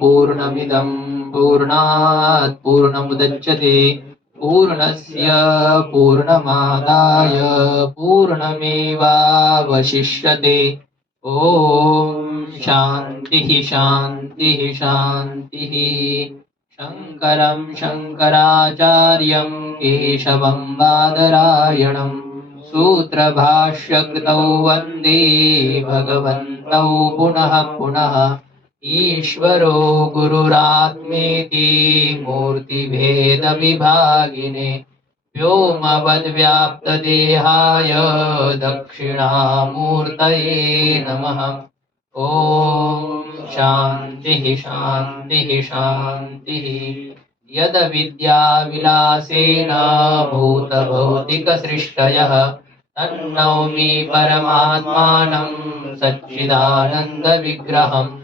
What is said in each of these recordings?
पूर्णमिदं पूर्णात् पूर्णमुदच्यते पूर्णस्य पूर्णमादाय पूर्णमेवावशिष्यते। ओम शांति शांति शांति। शंकरं शंकराचार्यं केशवं बादरायणं सूत्रभाष्यकृतौ वन्दे भगवन्तौ पुनः पुनः। ईश्वरो गुरुरात्मेति मूर्तिभेदविभागिने व्योमवद्व्याप्तदेहाय दक्षिणामूर्तये नमः। ओम शांति शांति शांति। यद विद्याविलासेन भूतभौतिकसृष्टयः तन्नौमि परमात्मानं सच्चिदानन्दविग्रहम्।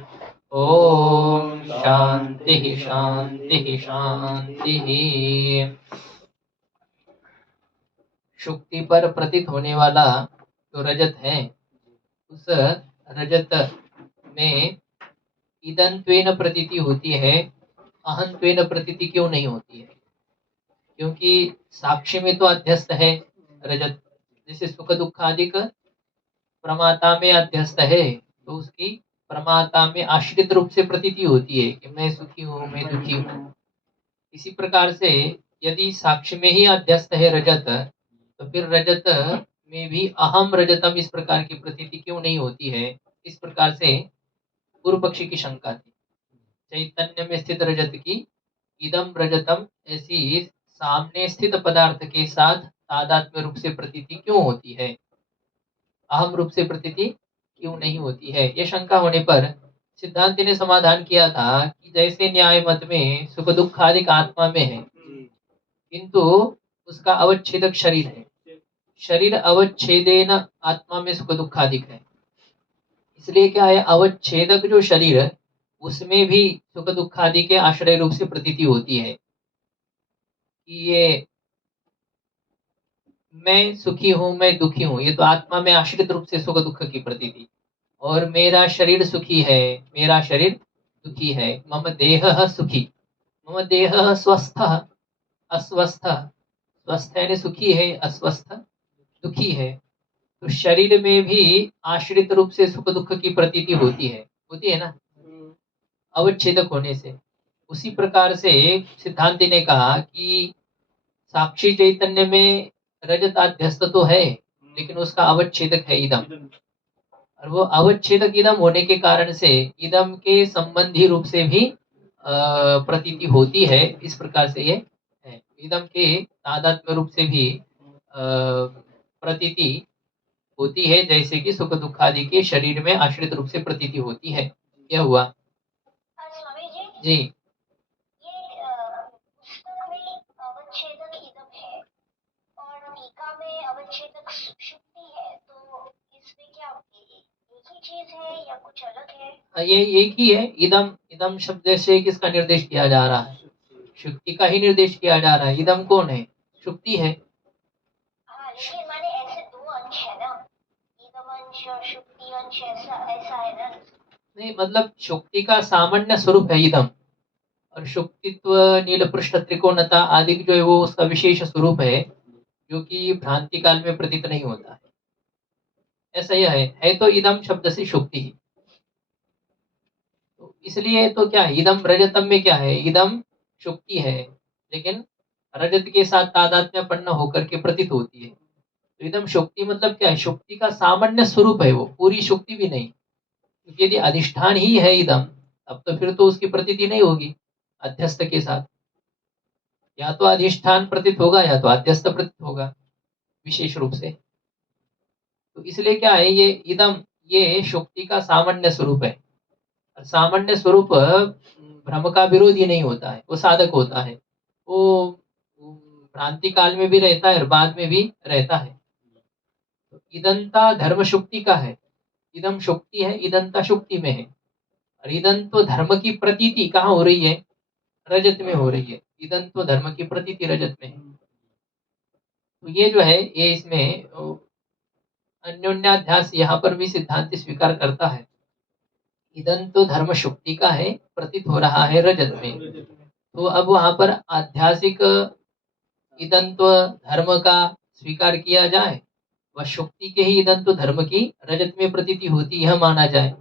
ओम शांति शांति शांति। शुक्ति पर प्रतीत होने वाला जो रजत है, उस रजत में इदंत्वेन प्रतीति होती है, अहंत्वेन प्रतीति क्यों नहीं होती है? क्योंकि साक्षी में तो अध्यस्त है रजत, जैसे सुख दुख आदि प्रमाता में अध्यस्त है, तो उसकी प्रमाता में आश्रित रूप से प्रतीति होती है कि मैं सुखी हूँ, मैं दुखी हूँ। इसी प्रकार से यदि साक्ष्य में ही अध्यस्त है रजत, तो फिर रजत में भी अहम रजतम इस प्रकार की प्रतीति क्यों नहीं होती है? इस प्रकार से पूर्व पक्षी की शंका थी। चैतन्य में स्थित रजत की इदम रजतम ऐसी सामने स्थित पदार्थ के साथ तादात्म्य रूप से प्रतीति क्यों होती है, अहम रूप से प्रतीति क्यों नहीं होती है? ये शंका होने पर सिद्धांति ने समाधान किया था कि जैसे न्याय मत में सुख दुख आदि आत्मा में है, किंतु उसका अवच्छेदक शरीर है, शरीर अवच्छेदेन आत्मा में सुख दुखादिक है। इसलिए क्या है, अवच्छेदक जो शरीर है उसमें भी सुख दुखादि के आश्रय रूप से प्रतीति होती है कि ये मैं सुखी हूँ, मैं दुखी हूँ, ये तो आत्मा में आश्रित रूप से सुख दुख की प्रतीति। और मेरा शरीर सुखी है, मेरा शरीर दुखी है। मम देह सुखी, मम देह स्वस्थ अस्वस्थ, स्वस्थ यानी सुखी है, अस्वस्थ दुखी है। तो शरीर में भी आश्रित रूप से सुख दुख की प्रतीति होती है ना, अवच्छेदक होने से। उसी प्रकार से सिद्धांति ने कहा कि साक्षी चैतन्य में रजत अध्यस्त तो है, लेकिन उसका अवच्छेदक है इदम, और वो अवच्छेदक इदम होने के कारण से इदम के संबंधी रूप से भी प्रतीति होती है। इस प्रकार से ये है, इदम के तादात्म्य रूप से भी प्रतीति होती है, जैसे कि सुख दुख आदि के शरीर में आश्रित रूप से प्रतीति होती है। यह हुआ। स्वामी जी, जी, ये पुस्तक में अवच्छेदक इदम है और टीका में अवच्छेदक शुक्ति है, तो इसमें क्या एक ही चीज है या कुछ अलग है? ये एक ही है। इदम, इदम शब्द से किसका निर्देश किया जा रहा है? शुक्ति का ही निर्देश किया जा रहा है। इदम कौन है? शुक्ति है। हाँ, लेकिन माने ऐसे दो अंश है ना, इदम अंश और शुक्ति अंश, ऐसा ऐसा है ना? नहीं, मतलब शुक्ति का सामान्य स्वरूप है इदम, और शुक्तित्व नील पृष्ठ त्रिकोणता आदि जो है वो उसका विशेष स्वरूप है, जो कि भ्रांति काल में प्रतीत नहीं होता है। ऐसा यह है तो इदम शब्द से शुक्ति ही। तो इसलिए तो क्या है, इदम रजतम में क्या है, इदम शुक्ति है, लेकिन रजत के साथ तादात्म्यपन्न होकर के प्रतीत होती है। तो इदम शुक्ति मतलब क्या है, शुक्ति का सामान्य स्वरूप है, वो पूरी शुक्ति भी नहीं। क्योंकि यदि अधिष्ठान ही है इदम, तब तो फिर तो उसकी प्रतीति नहीं होगी अध्यस्त के साथ। या तो अधिष्ठान प्रतीत होगा या तो अध्यस्त प्रतीत होगा विशेष रूप से। तो इसलिए क्या है, ये इदम ये शुक्ति का सामान्य स्वरूप है। सामान्य स्वरूप भ्रम का विरोधी नहीं होता है, वो साधक होता है। वो भ्रांति काल में भी रहता है और बाद में भी रहता है। तो इदंता धर्म शुक्ति का है, इदम शुक्ति है, इदंता शुक्ति में है। और इदंतो धर्म की प्रतीति कहाँ हो रही है? रजत में हो रही है। इदंतो धर्म की प्रतीति रजत में है। तो ये जो है, ये इसमें अन्योन्याध्यास यहाँ पर भी सिद्धांत स्वीकार करता है। इदंतो धर्म शुक्ति का है, प्रतीत हो रहा है रजत में। तो अब वहां पर आध्यासिक इदंत्व धर्म का स्वीकार किया जाए, वह शुक्ति के ही इदंत्व धर्म की रजत में प्रतीति होती, यह माना जाए।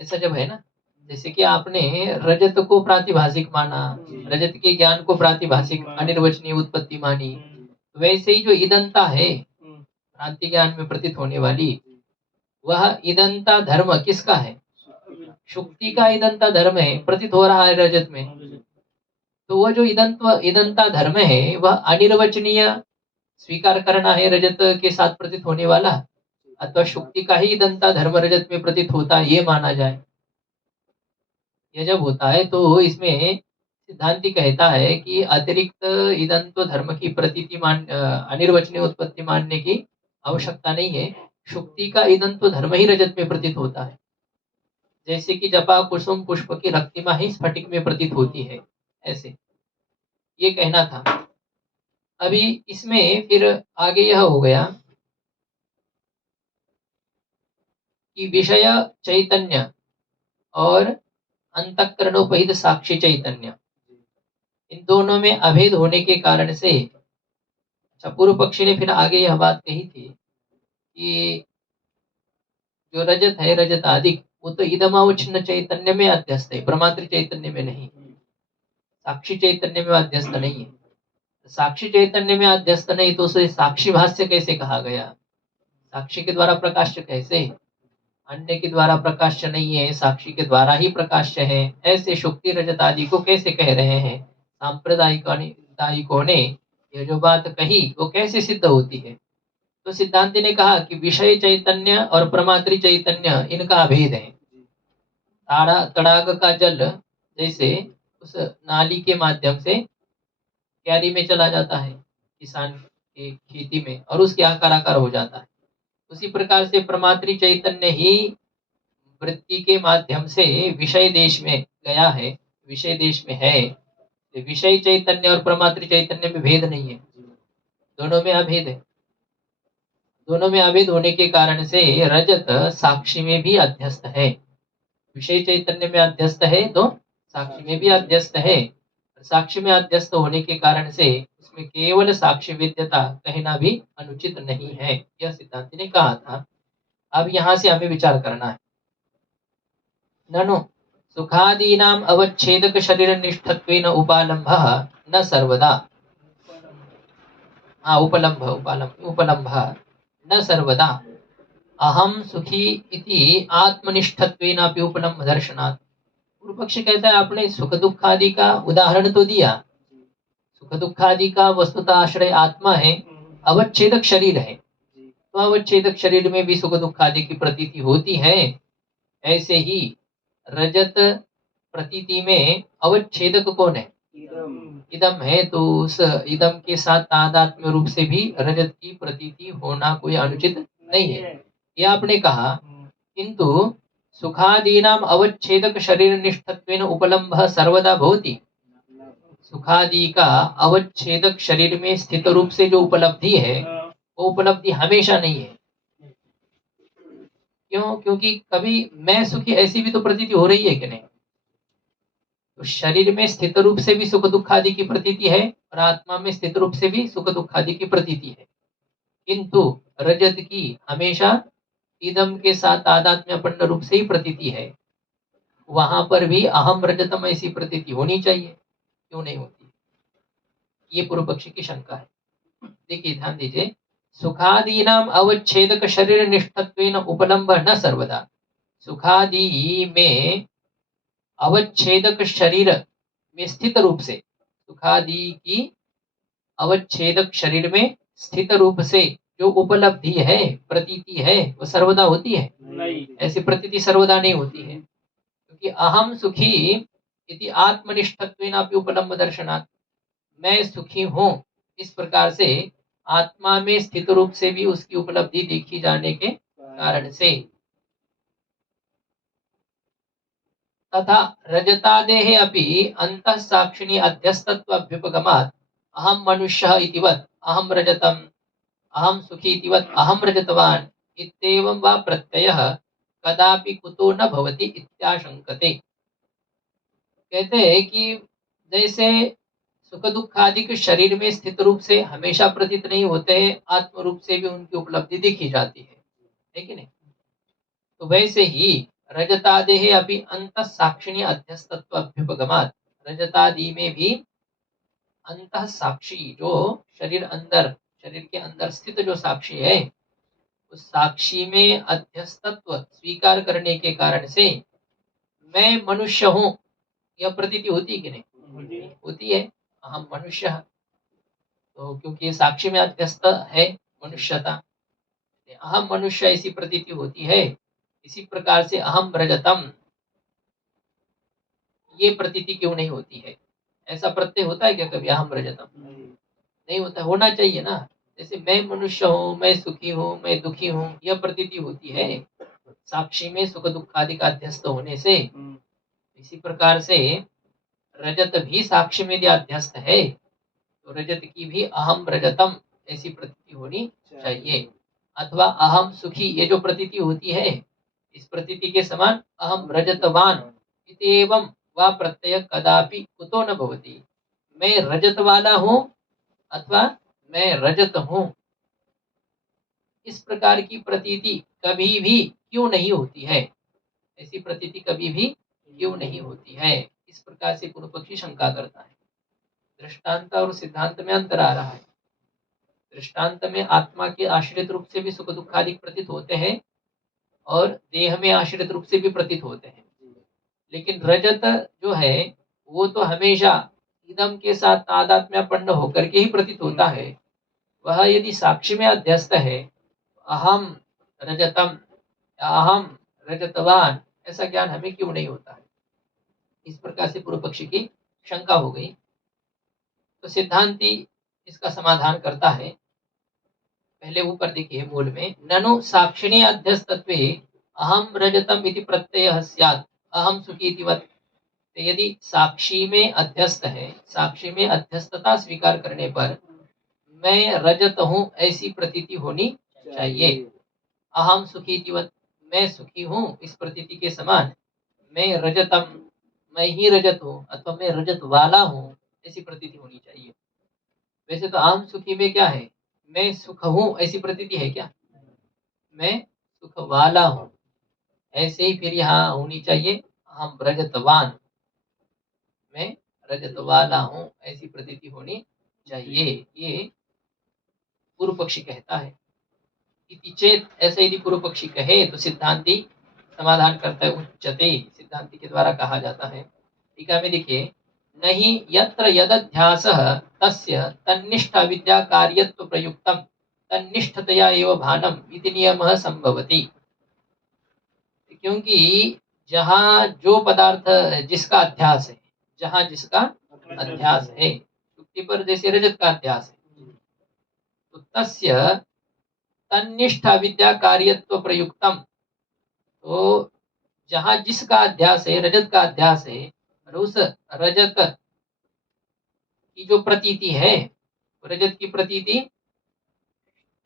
ऐसा जब है ना, जैसे कि आपने रजत को प्रातिभाषिक माना, रजत के ज्ञान को प्रातिभाषिक अनिर्वचनीय उत्पत्ति मानी, वैसे ही जो इदंता है भ्रांति ज्ञान में प्रतीत होने वाली, वह इदंता धर्म किसका है? शुक्ति का इदंता धर्म है, प्रतीत हो रहा है रजत में। तो वह जो इदंता धर्म है वह अनिर्वचनीय स्वीकार करना है रजत के साथ प्रतीत होने वाला, अथवा शुक्ति का ही इदंता धर्म रजत में प्रतीत होता है, ये माना जाए। यह जब होता है तो इसमें सिद्धांति कहता है कि अतिरिक्त इदंत्व धर्म की प्रतीति अनिर्वचनीय उत्पत्ति मानने की आवश्यकता नहीं है, शुक्ति का इदंत्व धर्म ही रजत में प्रतीत होता है। जैसे कि जपा कुसुम पुष्प की रक्तिमा ही स्फटिक में प्रतीत होती है, ऐसे ये कहना था। अभी इसमें फिर आगे यह हो गया कि विषय चैतन्य और अंतःकरणोपहित साक्षी चैतन्य, इन दोनों में अभेद होने के कारण से, पूर्व पक्षी ने फिर आगे यह बात कही थी कि जो रजत है रजत आदिक, वो तो इदमावच्छिन्न चैतन्य में अध्यस्त है, प्रमात्र चैतन्य में नहीं, साक्षी चैतन्य में अध्यस्त नहीं है। साक्षी चैतन्य में अध्यस्त नहीं तो उसे साक्षी भाष्य कैसे कहा गया? साक्षी के द्वारा प्रकाश्य कैसे? अन्य के द्वारा प्रकाश्य नहीं है, साक्षी के द्वारा ही प्रकाश्य है। ऐसे शुक्ति रजत आदि को कैसे कह रहे हैं? सांप्रदायिकों ने यह जो बात कही वो कैसे सिद्ध होती है? तो सिद्धांति ने कहा कि विषय चैतन्य और प्रमात्री चैतन्य इनका अभेद है। तड़ाग का जल जैसे उस नाली के माध्यम से क्यारी में चला जाता है किसान के खेती में, और उसके आकार हो जाता है, उसी प्रकार से प्रमात्री चैतन्य ही वृत्ति के माध्यम से विषय देश में गया है, विषय देश में है। विषय चैतन्य और प्रमात्री चैतन्य में भेद नहीं है, दोनों में अभेद है। दोनों में अभेद होने के कारण से रजत साक्षी में भी अध्यस्त है, विषय चैतन्य में अध्यस्त है तो साक्षी में भी अध्यस्त है। साक्षी में अध्यस्त होने के कारण से उसमें केवल साक्षी विद्यता कहना भी अनुचित नहीं है, यह सिद्धांति ने कहा था। अब यहाँ से हमें विचार करना है। ननु सुखादीनाम अवच्छेदक शरीर निष्ठत्वेन उपालंभः न सर्वदा, उपलम्भः न सर्वदा अहम सुखी इति आत्मनिष्ठत्वेनापि उपलम्भ दर्शनात्। पूर्व पक्ष कहता है आपने सुख दुख आदि का उदाहरण तो दिया, सुख दुख आदि का वस्तुतः आश्रय आत्मा है, अवच्छेदक शरीर है, तो अवच्छेदक शरीर में भी सुख दुख आदि की प्रतीति होती है। ऐसे ही रजत प्रतीति में अवच्छेदक कौन है? इदम है, तो उस इदम के साथ तादात्म्य रूप से भी रजत की प्रतीति होना कोई अनुचित नहीं है, यह आपने कहा। किंतु सुखादीनाम अवच्छेदक शरीर निष्ठत्वेन उपलम्भ सर्वदा भवति, सुखादि का अवच्छेदक शरीर में स्थित रूप से जो उपलब्धि है वो उपलब्धि हमेशा नहीं है। क्यों? क्योंकि कभी मैं सुखी ऐसी भी तो प्रतीति हो रही है कि नहीं? तो शरीर में स्थित रूप से भी सुख दुख आदि की प्रतीति है और आत्मा में स्थित रूप से भी सुख दुख आदि की प्रतीति है, किंतु रजत की हमेशा इदम के साथ तादात्म्यपन्न रूप से ही प्रतीति है। वहां पर भी अहम रजतम ऐसी प्रतीति होनी चाहिए, क्यों नहीं होती? ये पूर्व पक्षी की शंका है। देखिए ध्यान दीजिए, सुखादीनाम अवच्छेदक शरीर निष्ठत्वेन उपलम्भ न सर्वदा, सुखादि में अवच्छेदक शरीर में स्थित रूप से, सुखादि की अवच्छेदक शरीर में स्थित रूप से जो उपलब्धि है प्रतीति है वो सर्वदा होती है नहीं, ऐसी प्रतीति सर्वदा नहीं होती है। क्योंकि अहम सुखी इति आत्मनिष्ठत्वेनापि उपलम्भ दर्शनात्, मैं सुखी हूँ इस प्रकार से आत्मा में स्थित रूप से भी उसकी उपलब्धि देखी जाने के कारण से, तथा रजतादेः अपि अंतः साक्षिणी अध्यस्तत्व अभ्युपगमात् अहम मनुष्यः इतिवत् अहम रजतम, अहम सुखी इतिवत् अहम रजतवान इत्येवं वा प्रत्ययः कदापि कुतो न भवति इत्याशंकते। कहते हैं कि जैसे सुख दुख आदि के शरीर में स्थित रूप से हमेशा प्रतीत नहीं होते हैं, आत्म रूप से भी उनकी उपलब्धि दिखी जाती है कि नहीं? तो वैसे ही रजतादेह अभी अंत साक्षिणी अध्यस्तत्व अभ्युपगमात, रजतादि में भी अंत साक्षी जो शरीर के अंदर स्थित जो साक्षी है, उस साक्षी में अध्यस्तत्व स्वीकार करने के कारण से मैं मनुष्य हूँ, यह प्रतीति होती है कि नहीं? होती है। हम मनुष्य, तो क्योंकि ये साक्षी में अध्यस्त है मनुष्यता, अहम मनुष्य ऐसी प्रतीति होती है। इसी प्रकार से अहम रजतम, ये प्रतीति क्यों नहीं होती है? ऐसा प्रत्यय होता है क्या कभी अहम रजतम? नहीं होता, होना चाहिए ना। जैसे मैं मनुष्य हूँ, मैं सुखी हूँ, मैं दुखी हूँ, यह प्रतीति होती है साक्षी में सुख दुख आदि का अध्यस्त होने से। इसी प्रकार से रजत भी साक्षी में यदि अध्यस्त है तो रजत की भी अहम रजतम ऐसी प्रतीति होनी चाहिए। अथवा अहम सुखी, ये जो प्रतीति होती है, इस प्रतीति के समान अहम रजतवान इत्येवं वा प्रत्यय कदापि कुतो न भवति। मैं रजत वाला हूँ अथवा मैं रजत हूँ, इस प्रकार की प्रतीति कभी भी क्यों नहीं होती है? ऐसी प्रतीति कभी भी क्यों नहीं होती है? इस प्रकार से पूर्व पक्षी शंका करता है। दृष्टांत और सिद्धांत में अंतर आ रहा है। दृष्टांत में आत्मा के आश्रित रूप से भी सुख दुख आदि प्रतीत होते हैं और देह में आश्रित रूप से भी प्रतीत होते हैं, लेकिन रजत जो है वो तो हमेशा इदम के साथ तादात्म्यपन्न होकर के ही प्रतीत होता है। वह यदि साक्षी में अध्यस्त है, अहम रजतम, अहम रजतवान, ऐसा ज्ञान हमें क्यों नहीं होता है? इस प्रकार से पूर्व पक्षी की शंका हो गई। तो सिद्धांती इसका समाधान करता है। पहले ऊपर देखिए मूल में, ननु साक्षिणी अध्यस्तत्वे अहम रजतम इति प्रत्यय स्यात् अहम सुखी इति वत्। तो यदि साक्षी में अध्यस्त है, साक्षी में अध्यस्तता स्वीकार करने पर मैं रजत हूँ ऐसी प्रतीति होनी चाहिए। अहम सुखी इति वत्, मैं सुखी हूँ इस प्रतीति के समान मैं रजतम, मैं ही रजत हूँ अथवा मैं रजत वाला हूँ ऐसी प्रतीति होनी चाहिए। वैसे तो आम सुखी में क्या है? मैं सुख हूँ ऐसी प्रतीति है क्या? मैं सुख वाला हूँ। ऐसे ही फिर यहाँ होनी चाहिए हम रजतवान, मैं रजत वाला हूँ ऐसी प्रतीति होनी चाहिए। ये पूर्व पक्षी कहता है। इति चेत, ऐसे यदि पूर्व पक्षी कहे तो सिद्धांती समाधान करता है। उच्चते, सिद्धांति के द्वारा कहा जाता है। टीका में देखिए, नहीं यत्र यदध्यासः तस्य तन्निष्ठ अविद्या कार्यत्व प्रयुक्तम तन्निष्ठतया एव भानम इति नियमः संभवति। क्योंकि जहाँ जो पदार्थ जिसका अध्यास है, जहाँ जिसका अध्यास है, शुक्ति पर जैसे रजत का अध्यास है, तो तस्य तन्निष्ठ अविद्या कार्यत्व प्रयुक्तम, तो जहाँ जिसका अध्यास है, रजत का अध्यास है, और उस रजत की जो प्रतीति है, रजत की प्रतीति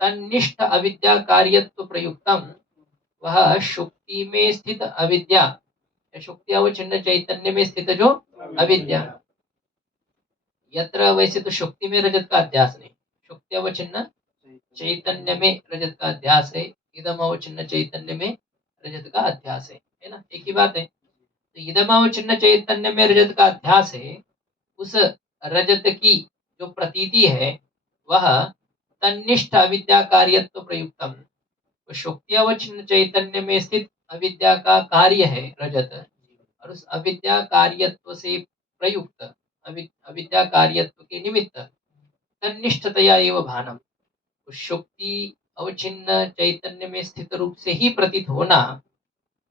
तन्निष्ठ अविद्या कार्यत्व प्रयुक्तम, वह शुक्ति में स्थित अविद्या, शुक्ति अवचिन्न चैतन्य में स्थित जो अविद्या, यत्र, वैसे तो शुक्ति में रजत का अध्यास नहीं, शुक्ति अवचिन्न चैतन्य में रजत का अध्यास है, इदम अवचिन्न चैतन्य में रजत का अध्यास है ना, एक ही बात है। तो इदम अवचिन्न चैतन्य में रजत का अध्यास है, उस रजत की जो प्रतीति है वह तन्निष्ठ अविद्या कार्यत्व प्रयुक्तम, तो शुक्ति अवचिन्न चैतन्य में स्थित अविद्या का कार्य है रजत, और उस अविद्या कार्यत्व से प्रयुक्त, अविद्या कार्यत्व के निमित्त तन्निष्ठतया एव भानम, उस शुक्ति अवचिन्न चैतन्य में स्थित रूप से ही प्रतीत होना,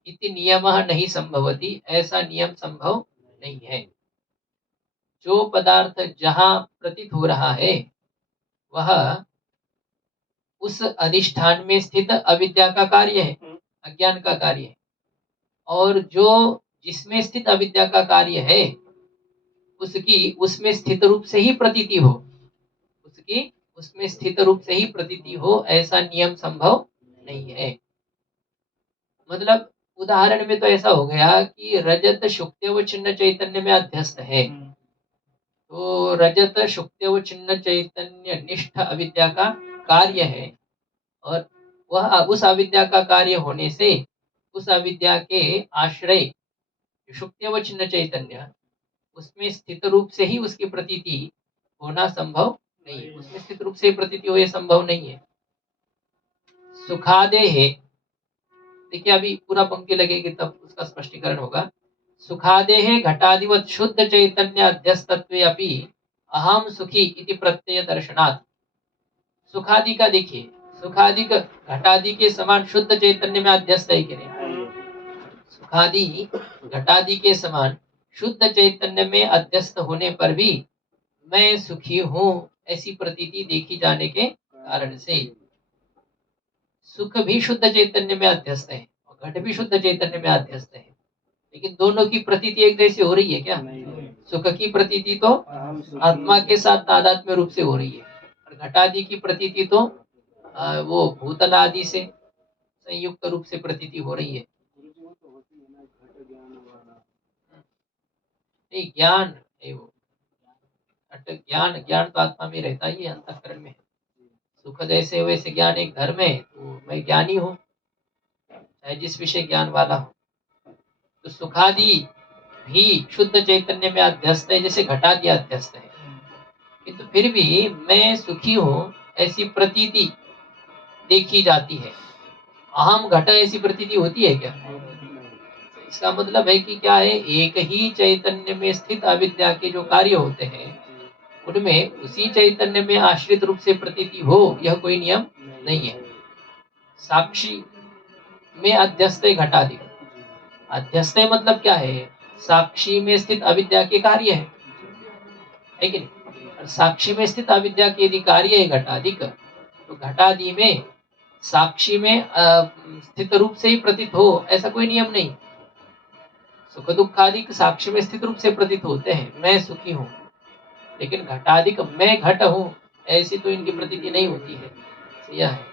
इति नियमः नहीं संभवति, ऐसा नियम संभव नहीं है। जो पदार्थ जहाँ प्रतीत हो रहा है वह उस अधिष्ठान में स्थित अविद्या का कार्य है, अज्ञान का कार्य है, और जो जिसमें स्थित अविद्या का कार्य है उसकी उसमें स्थित रूप से ही प्रतीति हो, उसकी उसमें स्थित रूप से ही प्रतीति हो, ऐसा नियम संभव नहीं है। मतलब उदाहरण में तो ऐसा हो गया कि रजत शुक्त्यवच्छिन्न चैतन्य में अध्यस्त है, तो रजत शुक्त्यवच्छिन्न चैतन्य निष्ठ अविद्या का कार्य है, और वह उस अविद्या का कार्य होने से उस अविद्या के आश्रय शुक्त्यवच्छिन्न चैतन्य, उसमें स्थित रूप से ही उसकी प्रतीति होना संभव नहीं है। उसमें स्थित रूप से प्रतीति हो, ये संभव नहीं है। सुखादे है, देखिए अभी पूरा पंक्ति लगेगी तब उसका स्पष्टीकरण होगा। सुखादे है घटादिवत शुद्ध चैतन्य अध्यस्तत्वे अपि अहम सुखी इति प्रत्यय दर्शनात्। सुखादि का देखिए, सुखादि का घटादि के समान शुद्ध चैतन्य में अध्यस्त है कि नहीं? सुखादि घटादि के समान शुद्ध चैतन्य में अध्यस्त होने पर भी मैं सुखी हूँ ऐसी प्रतीति देखी जाने के कारण से सुख भी शुद्ध चैतन्य में अध्यस्त है और घट भी शुद्ध चैतन्य में अध्यस्त है, लेकिन दोनों की प्रतीति एक जैसी हो रही है क्या? सुख की प्रतीति तो आत्मा के साथ तादात्म्य रूप से हो रही है, और घटादि की प्रतीति तो वो भूतल आदि से संयुक्त रूप से प्रतीति हो रही है। नहीं, ज्ञान है वो ज्ञान, ज्ञान तो आत्मा में रहता ही है, अंतःकरण में। सुख जैसे वैसे ज्ञान एक धर्म है, तो मैं ज्ञानी हूँ चाहे जिस विषय ज्ञान वाला हो। तो सुखादि भी शुद्ध चैतन्य में अध्यस्त है जैसे घटादि अध्यस्त है, किंतु फिर भी मैं सुखी हूँ ऐसी प्रतीति देखी जाती है। अहम घट ऐसी प्रतीति होती है क्या? इसका मतलब है कि क्या है, एक ही चैतन्य में स्थित अविद्या के जो कार्य होते हैं उनमें उसी चैतन्य में आश्रित रूप से प्रतीति हो, यह कोई नियम नहीं है। साक्षी में अध्यस्त घटादि, अध्यस्त मतलब क्या है, साक्षी में स्थित अविद्या के कार्य है कि नहीं? साक्षी में स्थित अविद्या के यदि कार्य है घटादिक, तो घटादि में साक्षी में स्थित रूप से ही प्रतीत हो ऐसा कोई नियम नहीं। सुख दुखादिक साक्षी में स्थित रूप से प्रतीत होते हैं, मैं सुखी हूँ, लेकिन घटादिक मैं घट हूँ ऐसी तो इनकी प्रतीति नहीं होती है। यह है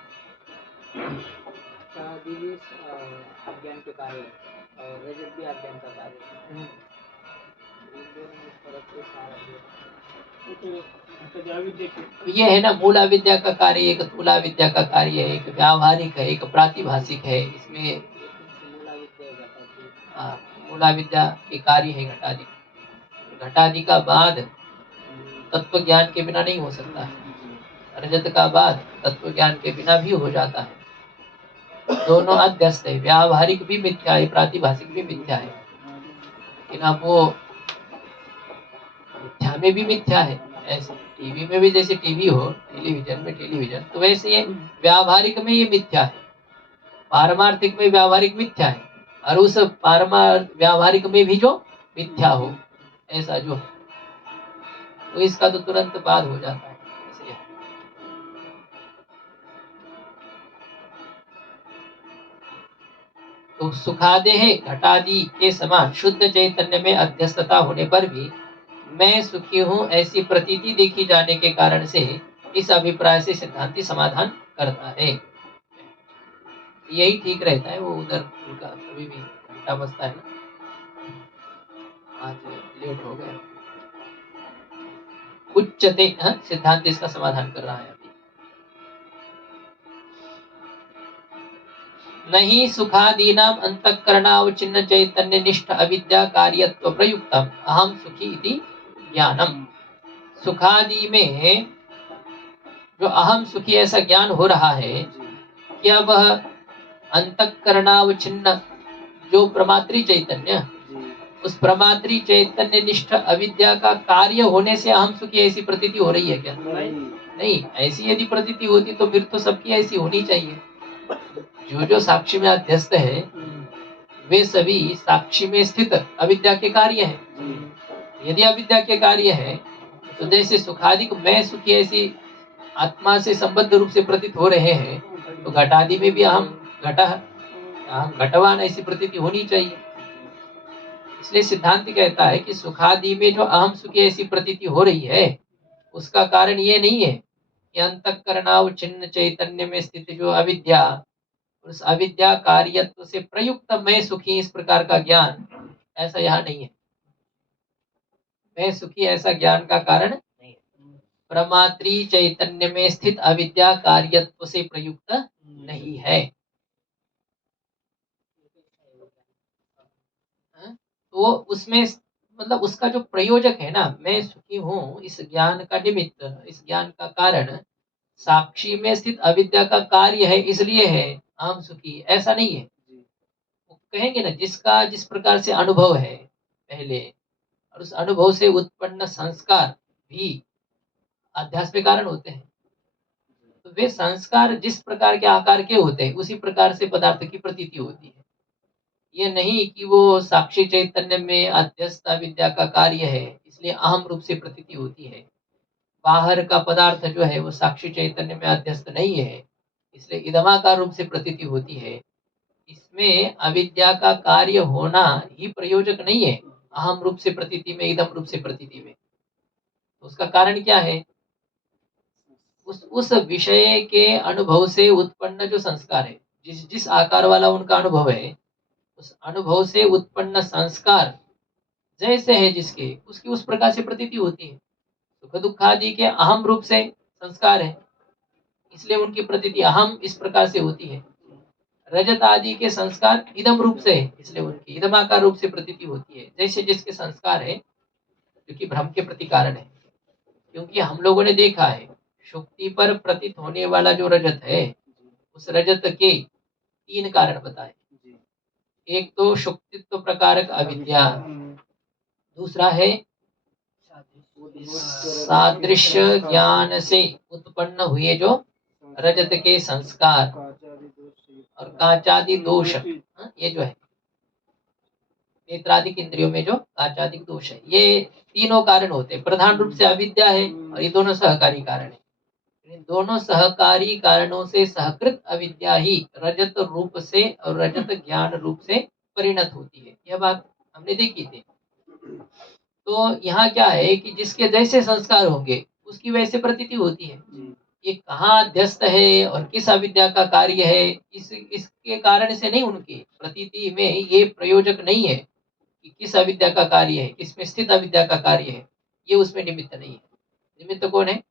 अज्ञान के कार्य और रजत भी अज्ञान का कार्य। ये है ना, मूल अविद्या का कार्य एक, स्थूला विद्या का कार्य है, एक व्यावहारिक है, एक प्रातिभाषिक है। इसमें मूला विद्या के कार्य है घटादि। घटादि का बाद तत्व ज्ञान के बिना नहीं हो सकता है, रजत का बाद तत्व ज्ञान के बिना भी हो जाता है। दोनों अध्यस्त है, व्यावहारिक भी मिथ्या है, प्रातिभाषिक भी मिथ्या है, लेकिन अब वो मिथ्या में भी मिथ्या है। ऐसे टीवी में भी जैसे टीवी हो, टेलीविजन में टेलीविजन, तो वैसे ये व्यावहारिक में ये मिथ्या है, पारमार्थिक में व्यावहारिक मिथ्या है, और उस व्यावहारिक में भी जो मिथ्या हो ऐसा जो है, तो इसका तो तुरंत बाद हो जाता है। ऐसे तो सुखादे है घटादि के समान शुद्ध चैतन्य में अध्यस्तता होने पर भी मैं सुखी हूँ ऐसी प्रतीति देखी जाने के कारण से इस अभिप्राय से सिद्धांति समाधान करता है। यही ठीक रहता है। वो उधर उनका अभी भी घंटा बजता है ना, आज लेट हो गया। उच्चते सिद्धांत इसका समाधान कर रहा है अभी। नहीं सुखादीनाम अंतःकरणावचिन्न चैतन्य निष्ठ अविद्या कार्यत्व प्रयुक्तम अहम सुखी इति ज्ञानम। सुखादि में जो अहम सुखी ऐसा ज्ञान हो रहा है, क्या वह अंतःकरणावचिन्न जो प्रमात्री चैतन्य, उस प्रमात्री चैतन्य निष्ठ अविद्या का कार्य होने से अहम सुखी ऐसी प्रतीति हो रही है क्या? नहीं, ऐसी यदि प्रतीति होती तो फिर तो सबकी ऐसी होनी चाहिए। जो जो साक्षी में अध्यस्त है वे सभी साक्षी में स्थित अविद्या के कार्य हैं। यदि अविद्या के कार्य है तो जैसे सुखादिक मैं सुखी ऐसी आत्मा से संबद्ध रूप से प्रतीत हो रहे हैं, तो घटादि में भी हम घटवान ऐसी प्रतीति होनी चाहिए। इसलिए सिद्धांत कहता है कि सुखादि में जो अहम सुखी ऐसी प्रतीति हो रही है उसका कारण ये नहीं है कि अंतःकरणावचिन्न चैतन्य में स्थित जो अविद्या उस अविद्या कार्यत्व से प्रयुक्त मैं सुखी इस प्रकार का ज्ञान ऐसा यहाँ नहीं है। मैं सुखी ऐसा ज्ञान का कारण नहीं है। प्रमात्री चैतन्य में स्थित अविद्या कार्यत्व से प्रयुक्त नहीं है। तो उसमें मतलब उसका जो प्रयोजक है ना, मैं सुखी हूँ इस ज्ञान का निमित्त, इस ज्ञान का कारण साक्षी में स्थित अविद्या का कार्य है, इसलिए है हम सुखी, ऐसा नहीं है। वो कहेंगे ना, जिसका जिस प्रकार से अनुभव है पहले, और उस अनुभव से उत्पन्न संस्कार भी अध्यास के कारण होते हैं। तो वे संस्कार जिस प्रकार के आकार के होते हैं उसी प्रकार से पदार्थ की प्रतीति होती है। ये नहीं कि वो साक्षी चैतन्य में अध्यस्त विद्या का कार्य है इसलिए अहम रूप से प्रतीति होती है। बाहर का पदार्थ जो है वो साक्षी चैतन्य में अध्यस्त नहीं है इसलिए इदमाकार रूप से प्रतीति होती है। इसमें अविद्या का कार्य होना ही प्रयोजक नहीं है, अहम रूप से प्रतीति में, इदम रूप से प्रतीति में। तो उसका कारण क्या है? उस विषय के अनुभव से उत्पन्न जो संस्कार है, जिस जिस आकार वाला उनका अनुभव है, उस अनुभव से उत्पन्न संस्कार जैसे है जिसके, उसकी उस प्रकार से प्रतीति होती है। सुख दुख आदि के अहम रूप से संस्कार है इसलिए उनकी प्रतीति अहम इस प्रकार से होती है। रजत आदि के संस्कार इदम रूप से है इसलिए उनकी इदमाकार रूप से प्रतीति होती है। जैसे जिसके संस्कार है, क्योंकि भ्रम के प्रति कारण है। क्योंकि हम लोगों ने देखा है शुक्ति पर प्रतीत होने वाला जो रजत है, उस रजत के तीन कारण बताए। एक तो शुक्तित्व प्रकारक अविद्या, दूसरा है सादृश्य ज्ञान से उत्पन्न हुए जो रजत के संस्कार, और काचादि दोष, ये जो है नेत्रादिक इंद्रियों में जो काचादिक दोष है, ये तीनों कारण होते हैं। प्रधान रूप से अविद्या है और ये दोनों सहकारी कारण है। इन दोनों सहकारी कारणों से सहकृत अविद्या ही रजत रूप से और रजत ज्ञान रूप से परिणत होती है। यह बात हमने देखी थी। तो यहाँ क्या है कि जिसके जैसे संस्कार होंगे उसकी वैसे प्रतीति होती है। ये कहाँ अध्यस्त है और किस अविद्या का कार्य है, इसके कारण से नहीं, उनकी प्रतीति में ये प्रयोजक नहीं है कि किस अविद्या का कार्य है, किसमें स्थित अविद्या का कार्य है, ये उसमें निमित्त नहीं है। निमित्त कौन है?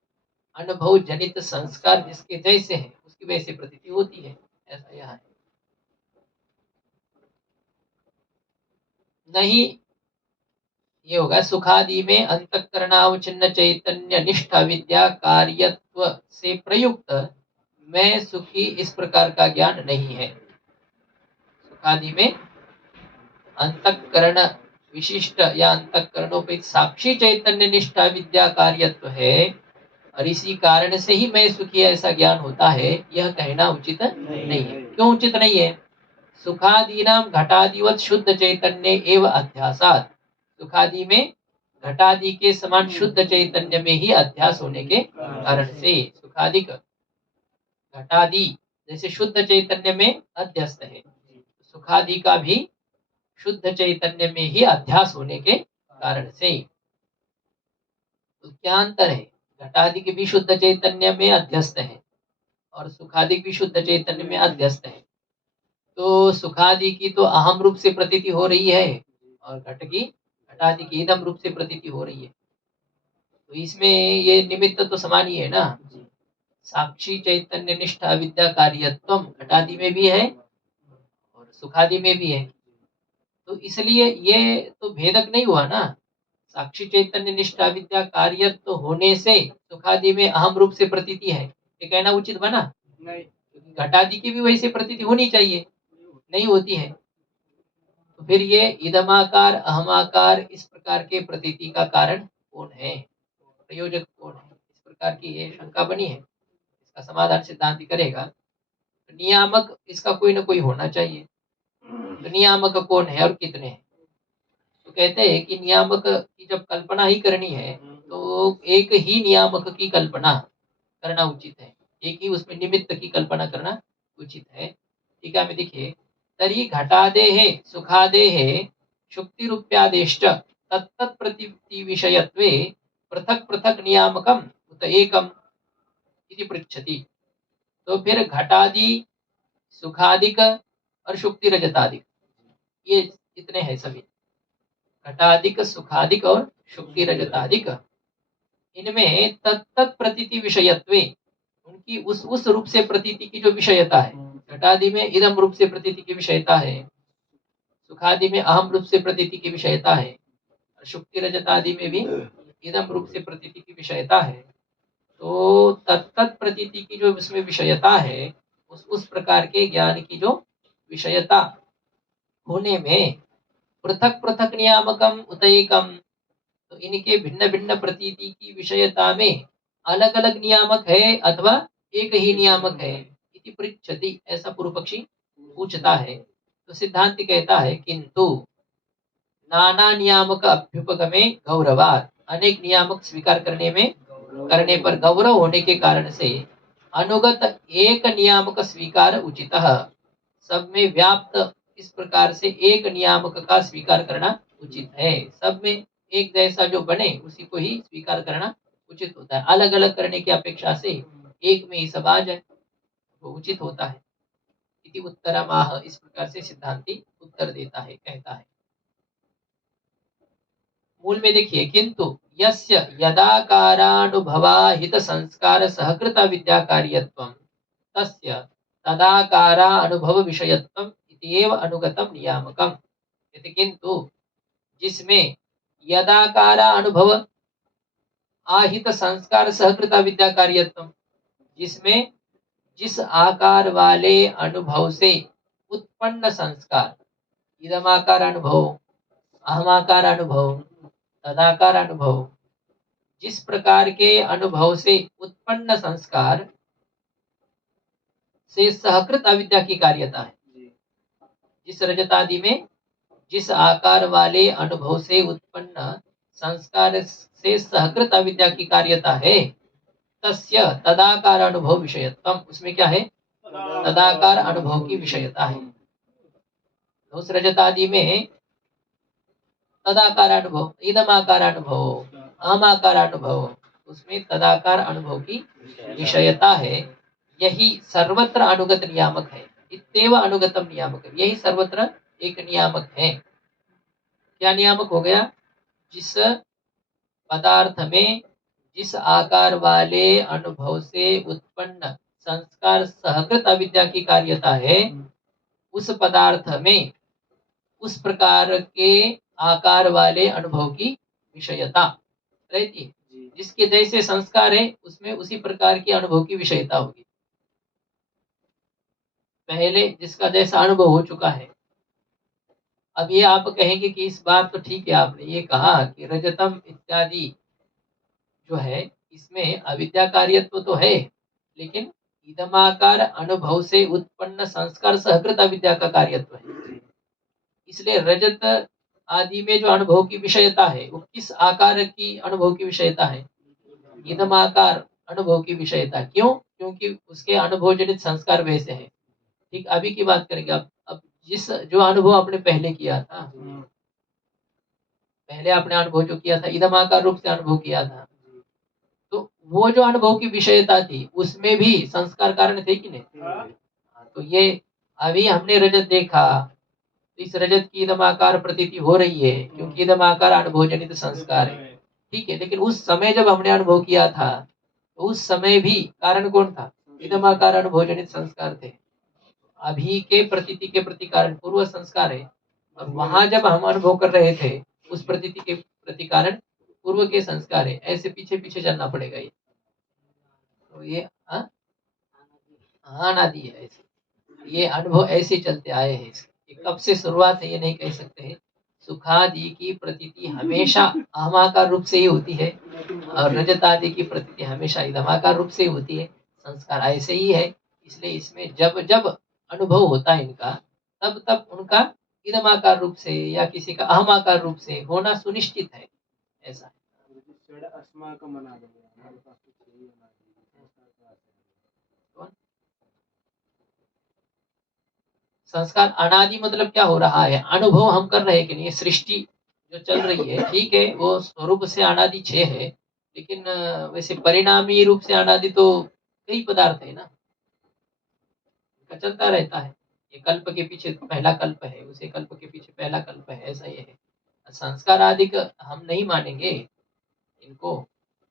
अनुभव जनित संस्कार जिसके जैसे है उसकी वैसे प्रतीति होती है, ऐसा यहाँ है। नहीं, ये होगा सुखादि में अंतःकरणावचिन्न चैतन्य निष्ठ अविद्या कार्यत्व से प्रयुक्त मैं सुखी इस प्रकार का ज्ञान नहीं है। सुखादि में अंतःकरण विशिष्ट या अंतःकरणोपित साक्षी चैतन्य निष्ठा विद्या कार्यत्व है और इसी कारण से ही मैं सुखी ऐसा ज्ञान होता है, यह कहना उचित नहीं है। क्यों उचित नहीं है? सुखादीनाम घटादिवत शुद्ध चैतन्य एवं अध्यासात, सुखादि में घटादि के समान शुद्ध चैतन्य में ही अध्यास होने के कारण से सुखादिक घटादि जैसे शुद्ध चैतन्य में अध्यस्त है, सुखादि का भी शुद्ध चैतन्य में ही अध्यास होने के कारण से। तो क्या अंतर है? घटादि के भी शुद्ध चैतन्य में अध्यस्त है और सुखादि भी शुद्ध चैतन्य में अध्यस्त है। तो सुखादि की तो अहम रूप से प्रतीति हो रही है और घटादि की इदम रूप से प्रतीति हो रही है। तो इसमें ये निमित्त तो समान ही है ना। साक्षी चैतन्य निष्ठ अविद्या कार्यत्व घटादि में भी है और सुखादि में भी है। तो इसलिए ये तो भेदक नहीं हुआ ना। साक्षी चैतन्य निष्ठ अविद्या कार्यत्व होने से सुखादि में अहम रूप से प्रतीति है, ये कहना उचित बना नहीं, क्योंकि घटादि की भी वैसे प्रतीति होनी चाहिए, नहीं होती है। तो फिर ये इदमाकार अहमाकार इस प्रकार के प्रतीति का कारण कौन है, प्रयोजक कौन है? इस प्रकार की ये शंका बनी है। इसका समाधान सिद्धांत करेगा। तो नियामक इसका कोई ना कोई होना चाहिए। तो नियामक कौन है और कितने हैं? तो कहते हैं कि नियामक की जब कल्पना ही करनी है तो एक ही नियामक की कल्पना करना उचित है, एक ही उसमें निमित्त की कल्पना करना उचित है। ठीक है, देखिए तरी घटादेः सुखादेः शुक्तिरूप्यादेश्च तत्तत् प्रतीति विषयत्वे पृथक पृथक नियामकम उत एकम इति पृच्छति। तो फिर घटादि सुखादिक और शुक्ति रजतादिक, ये इतने हैं सभी। घटादिक, सुखादिक और शुक्ति रजतादिक, इनमें तत्त प्रतीति विषयत्वे, उनकी उस रूप से प्रतीति की जो विषयता है, घटादि में इदम रूप से प्रतीति की विषयता है, सुखादि में अहम रूप से प्रतीति की विषयता है, शुक्ति रजतादि में भी इदम रूप से प्रतीति की विषयता है। तो तत्त प्रतीति की जो उसमें विषयता है, उस प्रकार के ज्ञान की जो विषयता होने में पृथक पृथक नियामकम उतैकम, तो इनके भिन्न भिन्न प्रतीति की विषयता में अलग अलग नियामक है अथवा एक ही नियामक है, इति पृच्छति, ऐसा पूर्व पक्षी पूछता है। तो सिद्धांत कहता है किंतु नाना नियामक अभ्युपगमे गौरवात, अनेक नियामक स्वीकार करने पर गौरव होने के कारण से अनुगत एक नियामक स्वीकार उचित, सब में व्याप्त इस प्रकार से एक नियामक का स्वीकार करना उचित है। सब में एक जैसा जो बने उसी को ही स्वीकार करना उचित होता है। अलग अलग करने की अपेक्षा से एक में ही सब आ जाए वो उचित होता है। इति उत्तरमाह, इस प्रकार से सिद्धांति उत्तर देता है, कहता है। मूल में देखिए, किंतु यस्य यदाकारानुभवाहित संस्कार सहकृत विद्या कार्यत्वं तस्य तदाकारा अनुभव विषयत्वम इत्येव अनुगतम नियामकम, यदि किंतु जिसमें यदाकारा अनुभव आहित संस्कार सहकृत विद्या कार्यत्वम, जिसमें जिस आकार वाले अनुभव से उत्पन्न संस्कार, इदमाकार अनुभव, अहमाकार अनुभव, तदाकार अनुभव, जिस प्रकार के अनुभव से उत्पन्न संस्कार से सहकृत अविद्या की कार्यता है, जिस रजतादि में जिस आकार वाले अनुभव से उत्पन्न संस्कार से सहकृत अविद्या की कार्यता है, तस्य तदाकार अनुभव विषयत्वम, उसमें क्या है, तदाकार अनुभव की विषयता है। उस रजतादि में तदाकार अनुभव, इदमाकार अनुभव, अहमाकार अनुभव, उसमें तदाकार अनुभव की विषयता है। यही सर्वत्र अनुगत नियामक है, इत्येव अनुगतम नियामक, यही सर्वत्र एक नियामक है। क्या नियामक हो गया, जिस पदार्थ में जिस आकार वाले अनुभव से उत्पन्न संस्कार सहकृत अविद्या की कार्यता है, उस पदार्थ में उस प्रकार के आकार वाले अनुभव की विषयता रहती है। जिसके जैसे संस्कार है उसमें उसी प्रकार की अनुभव की विषयता होगी। पहले जिसका जैसा अनुभव हो चुका है, अब ये आप कहेंगे कि इस बार तो ठीक है, आपने ये कहा कि रजतम इत्यादि जो है इसमें अविद्या कार्यत्व तो है, लेकिन इदमाकार अनुभव से उत्पन्न संस्कार सहकृत अविद्या का कार्यत्व है। इसलिए रजत आदि में जो अनुभव की विषयता है वो किस आकार की अनुभव की विषयता है, इदमाकार अनुभव की विषयता। क्यों? क्योंकि उसके अनुभव जनित संस्कार वैसे हैं। ठीक अभी की बात करेंगे। अब जिस जो अनुभव आपने पहले किया था, पहले आपने अनुभव जो किया था इदमाकार रूप से अनुभव किया था, तो वो जो अनुभव की विषयता थी उसमें भी संस्कार कारण थे कि नहीं? तो ये अभी हमने रजत देखा, इस रजत की इदमाकार प्रतीति हो रही है क्योंकि इदमाकार अनुभव जनित संस्कार है, ठीक है। लेकिन उस समय जब हमने अनुभव किया था तो उस समय भी कारण कौन था? इदमाकार अनुभव जनित संस्कार थे। अभी के प्रतीति के प्रति कारण पूर्व संस्कार है, और वहां जब हम अनुभव कर रहे थे उस प्रतीति के प्रति कारण पूर्व के संस्कार है। ऐसे पीछे पीछे चलना पड़ेगा ये। तो ये अनादि है, ऐसे ये अनुभव ऐसे चलते आए हैं। ये कब से शुरुआत है ये नहीं कह सकते हैं। सुखादि की प्रतीति हमेशा अहमाकार रूप से ही होती है और रजत आदि की प्रतीति हमेशा इदमाकार रूप से ही होती है। संस्कार ऐसे ही है, इसलिए इसमें जब जब अनुभव होता है इनका, तब तब उनका इदमाकार रूप से या किसी का अहमाकार रूप से होना सुनिश्चित है। ऐसा संस्कार अनादि मतलब क्या हो रहा है, अनुभव हम कर रहे हैं कि नहीं। सृष्टि जो चल रही है, ठीक है, वो स्वरूप से अनादि 6 है, लेकिन वैसे परिणामी रूप से अनादि तो कई पदार्थ है ना। का चलता रहता है। ये कल्प के पीछे पहला कल्प है, उसे कल्प के पीछे पहला कल्प है, ऐसा ये है। संस्कार आदि का हम नहीं मानेंगे इनको,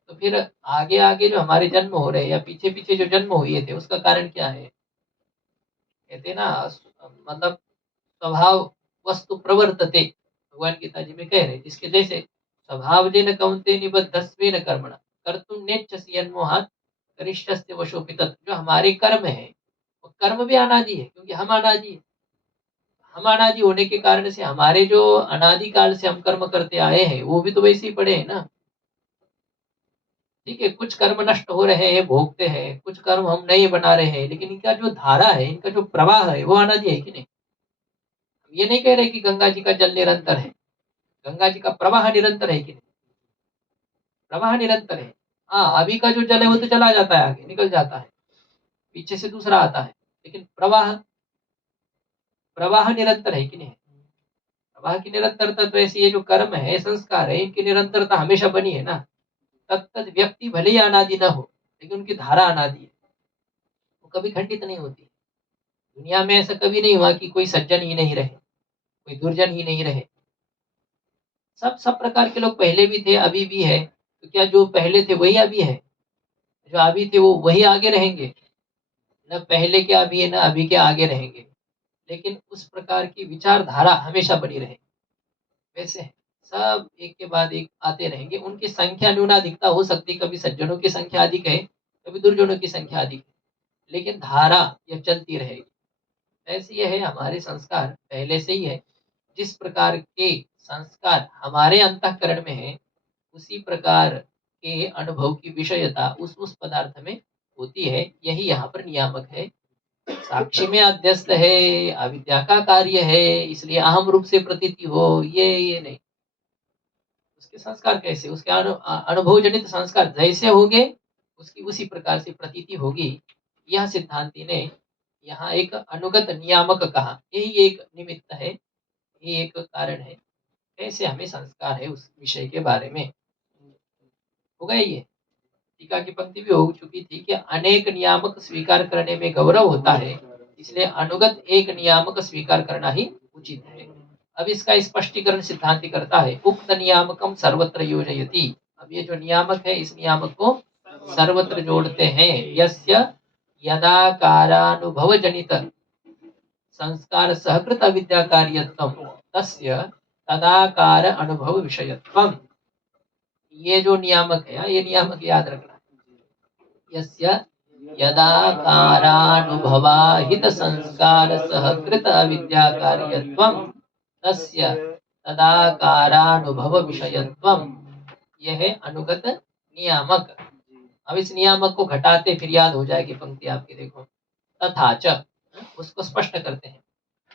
तो फिर आगे आगे जो हमारे जन्म हो रहे हैं या पीछे पीछे जो जन्म हुए थे उसका कारण क्या है? कहते हैं ना, मतलब स्वभाव वस्तु प्रवर्तते, भगवान गीता जी में कह रहे हैं, जिसके जैसे स्वभाव जेन कौन्ते निबद्धस्वेन कर्मणा कर्तुं नेच्छसि यन्मोहात् करिष्यस्य वशोऽपि तत्। जो हमारे कर्म है वो कर्म भी अनादि है, क्योंकि हम अनादि है। हम अनादि होने के कारण से हमारे जो अनादि काल से हम कर्म करते आए हैं वो भी तो वैसे ही पड़े हैं ना। ठीक है, कुछ कर्म नष्ट हो रहे हैं, भोगते हैं, कुछ कर्म हम नहीं बना रहे हैं, लेकिन इनका जो धारा है, इनका जो प्रवाह है वो अनादि है कि नहीं? हम ये नहीं कह रहे कि गंगा जी का जल निरंतर है, गंगा जी का प्रवाह निरंतर है कि नहीं? प्रवाह निरंतर है। हाँ, अभी का जो जल है वो तो चला जाता है, आगे निकल जाता है, पीछे से दूसरा आता है, लेकिन प्रवाह प्रवाह निरंतर है कि नहीं? प्रवाह की निरंतरता तो ऐसी है, जो कर्म है, संस्कार है, इनकी निरंतरता हमेशा बनी है ना। तत्त व्यक्ति भले ही अनादि न हो, लेकिन उनकी धारा अनादि है, वो कभी खंडित नहीं होती। दुनिया में ऐसा कभी नहीं हुआ कि कोई सज्जन ही नहीं रहे, कोई दुर्जन ही नहीं रहे। सब सब प्रकार के लोग पहले भी थे, अभी भी है। तो क्या जो पहले थे वही अभी है? जो अभी थे वो वही आगे रहेंगे? न पहले के अभी है, न अभी के आगे रहेंगे, लेकिन उस प्रकार की विचारधारा हमेशा बनी रहे। वैसे है, सब एक के बाद एक आते रहेंगे। उनकी संख्या न्यूनाधिकता हो सकती है, कभी सज्जनों की संख्या अधिक है, कभी दुर्जनों की संख्या अधिक है, लेकिन धारा यह चलती रहेगी। ऐसे ये है, हमारे संस्कार पहले से ही है। जिस प्रकार के संस्कार हमारे अंतःकरण में है, उसी प्रकार के अनुभव की विषयता उस पदार्थ में होती है। यही यहाँ पर नियामक है। साक्षी में अध्यस्त है, अविद्या का कार्य है, इसलिए अहम रूप से प्रतीति हो, ये नहीं। उसके संस्कार कैसे, उसके अनुभव जनित संस्कार जैसे होंगे, उसकी उसी प्रकार से प्रतीति होगी। यह सिद्धांति ने यहाँ एक अनुगत नियामक कहा, यही एक निमित्त है, यही एक कारण है कैसे हमें संस्कार है उस विषय के बारे में। हो गया ये। टीका की पंक्ति भी हो चुकी थी कि अनेक नियामक स्वीकार करने में गौरव होता है, इसलिए अनुगत एक नियामक स्वीकार करना ही उचित है। अब इसका स्पष्टीकरण सिद्धांति करता है, उक्त नियामकम सर्वत्र योजयति। अब ये जो नियामक है, इस नियामक को सर्वत्र जोड़ते हैं। यस्य यदाकारानुभव जनित संस्कार सहकृत अविद्या कार्यत्वम तस्य तदाकार अनुभव विषयत्वम। ये जो नियामक है, ये नियामक याद रखना। यस्य यदाकारानुभवाहित संस्कार सहकृत अविद्या कार्यत्वम तस्य तदाकारानुभव विषयत्वम। यह है अनुगत नियामक। अब इस नियामक को घटाते फिर याद हो जाएगी पंक्ति आपकी, देखो। तथा च, उसको स्पष्ट करते हैं।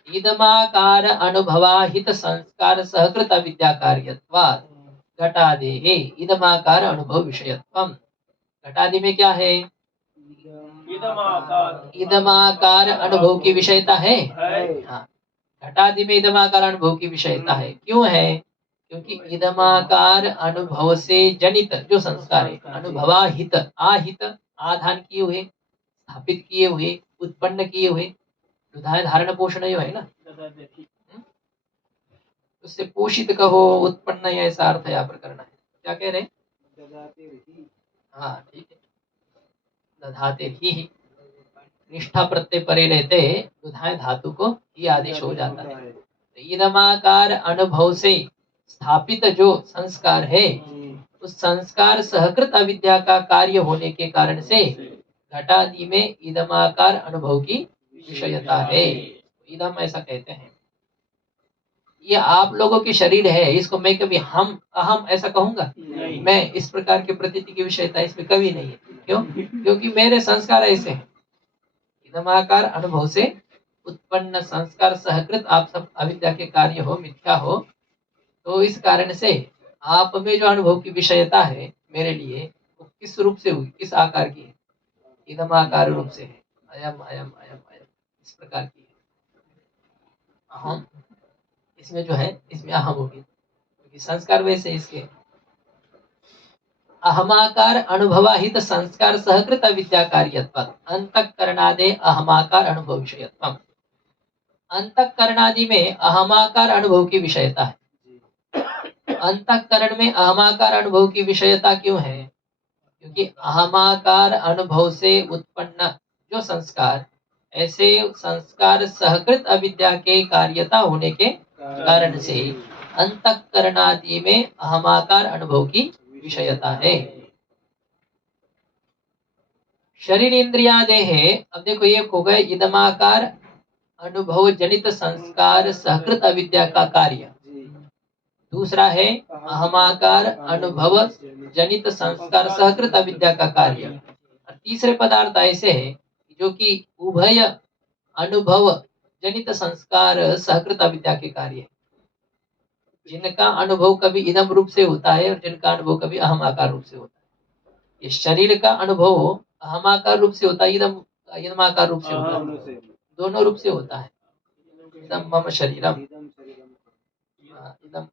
इदमाकार अनुभवाहित संस्कार सहकृत अविद्या कार्यत्वात् घटादेहे इदमाकार अनुभव विषयत्वम। घटादि में क्या है? इदमाकार अनुभव की विषयता है। हाँ, घटादि में इदमाकार अनुभव की विषयता है। क्यों है? क्योंकि इदमाकार अनुभव से जनित जो संस्कार है, अनुभवाहित, आहित आधान किए हुए, स्थापित किए हुए, उत्पन्न किए हुए, धारण पोषण जो है ना, उससे पोषित कहो, उत्पन्न, ऐसा अर्थ यहाँ पर करना है। क्या कह रहे हैं? हाँ ठीक है, दधाते ही निष्ठा प्रत्यय परे रहते दुधाए धातु को ही आदेश हो जाता है। तो इदमाकार अनुभव से स्थापित जो संस्कार है, उस संस्कार सहकृत अविद्या का कार्य होने के कारण से घटादि में इदमाकार अनुभव की विषयता है। इदम ऐसा कहते हैं। ये आप लोगों के शरीर है, इसको मैं कभी हम अहम ऐसा कहूंगा? मैं इस प्रकार के प्रतीति की विषयता इसमें कभी नहीं है। क्यों? क्योंकि मेरे संस्कार ऐसे हैं। इदमाकार अनुभव से उत्पन्न संस्कार सहकृत आप सब अविद्या के कार्य हो, मिथ्या हो, तो इस कारण से आप में जो अनुभव की विषयता है मेरे लिए, वो किस रूप से हुई, किस आकार की है? इदमाकार रूप से है। अयम अयम अयम अयम, इस प्रकार की है। अहम इसमें जो है, इसमें अहम होगी, क्योंकि संस्कार वैसे इसके। अहमाकार अनुभवाहित संस्कार सहकृत अविद्या कार्यत्वात् अंतःकरणादे अहमाकार अनुभव विषयत्वम। अंतःकरणादि में अहमाकार अनुभव की विषयता है। अंतःकरण में अहमाकार अनुभव की विषयता क्यों है? क्योंकि अहमाकार अनुभव से उत्पन्न जो संस्कार, ऐसे संस्कार सहकृत अविद्या के कार्यता होने के कारण से अंतःकरणादि में अहमाकार अनुभव की विषयता है। शरीर इंद्रियादे है, अब देखो ये हो गए इदमाकार अनुभव जनित संस्कार सहकृत अविद्या का कार्य। दूसरा है अहमाकार अनुभव जनित संस्कार सहकृत अविद्या का कार्य। और तीसरे पदार्थ ऐसे है जो कि उभय अनुभव जनित संस्कार सहकृत अविद्या के कार्य है, जिनका अनुभव कभी इदम रूप से होता है और जिनका अनुभव कभी अहमाकार रूप से होता है। ये शरीर का अनुभव अहमाकार रूप से होता है, इदमाकार रूप से होता है, दोनों रूप से होता है। इदम मम शरीरम, इदम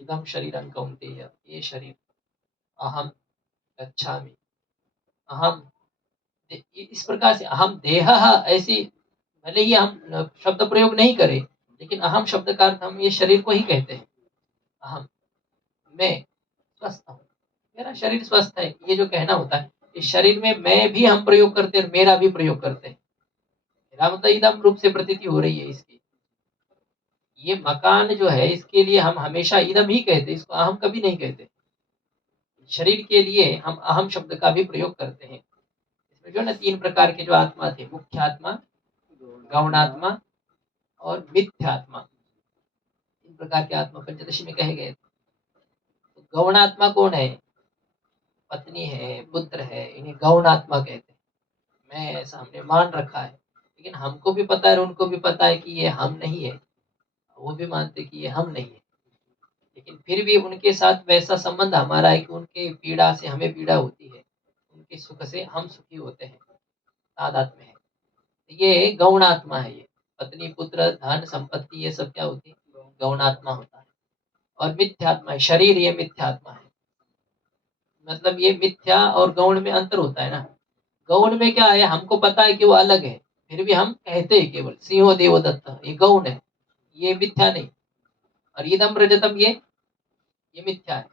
इदम शरीरं कौन्तेय, ये शरीर, अहम गच्छामि, अहम, इस प्रकार से अहम देहः, ऐसी भले ही हम शब्द प्रयोग नहीं करें, लेकिन अहम शब्द का अर्थ हम ये शरीर को ही कहते हैं। अहम, मैं स्वस्थ हूँ, मेरा शरीर स्वस्थ है, ये जो कहना होता है, इस शरीर में मैं भी हम प्रयोग करते हैं और मेरा भी प्रयोग करते हैं। मेरा मतलब इदम रूप से प्रतीति हो रही है इसकी। ये मकान जो है इसके लिए हम हमेशा इदम ही कहते हैं, इसको अहम कभी नहीं कहते। शरीर के लिए हम अहम शब्द का भी प्रयोग करते हैं। इसमें जो ना 3 प्रकार के जो आत्मा थे, मुख्य आत्मा, गौणात्मा और मिथ्यात्मा, 3 प्रकार के आत्मा पंचदशी में कहे गए थे। तो गौणात्मा कौन है? पत्नी है, पुत्र है, इन्हें गौणात्मा कहते हैं। मैं ऐसा हमने मान रखा है, लेकिन हमको भी पता है और उनको भी पता है कि ये हम नहीं है, वो भी मानते कि ये हम नहीं है, लेकिन फिर भी उनके साथ वैसा संबंध हमारा है कि उनके पीड़ा से हमें पीड़ा होती है, उनके सुख से हम सुखी होते हैं, तादात्म्य है। ये गौणात्मा है। ये पत्नी, पुत्र, धन, संपत्ति, ये सब क्या होती है? गौणात्मा होता है। और मिथ्यात्मा है, शरीर, ये मिथ्यात्मा है। मतलब ये मिथ्या और गौण में अंतर होता है ना। गौण में क्या है, हमको पता है कि वो अलग है, फिर भी हम कहते हैं केवल सिंहो देवदत्त, ये गौण है, ये मिथ्या नहीं। और इदम रजतम, ये मिथ्या है,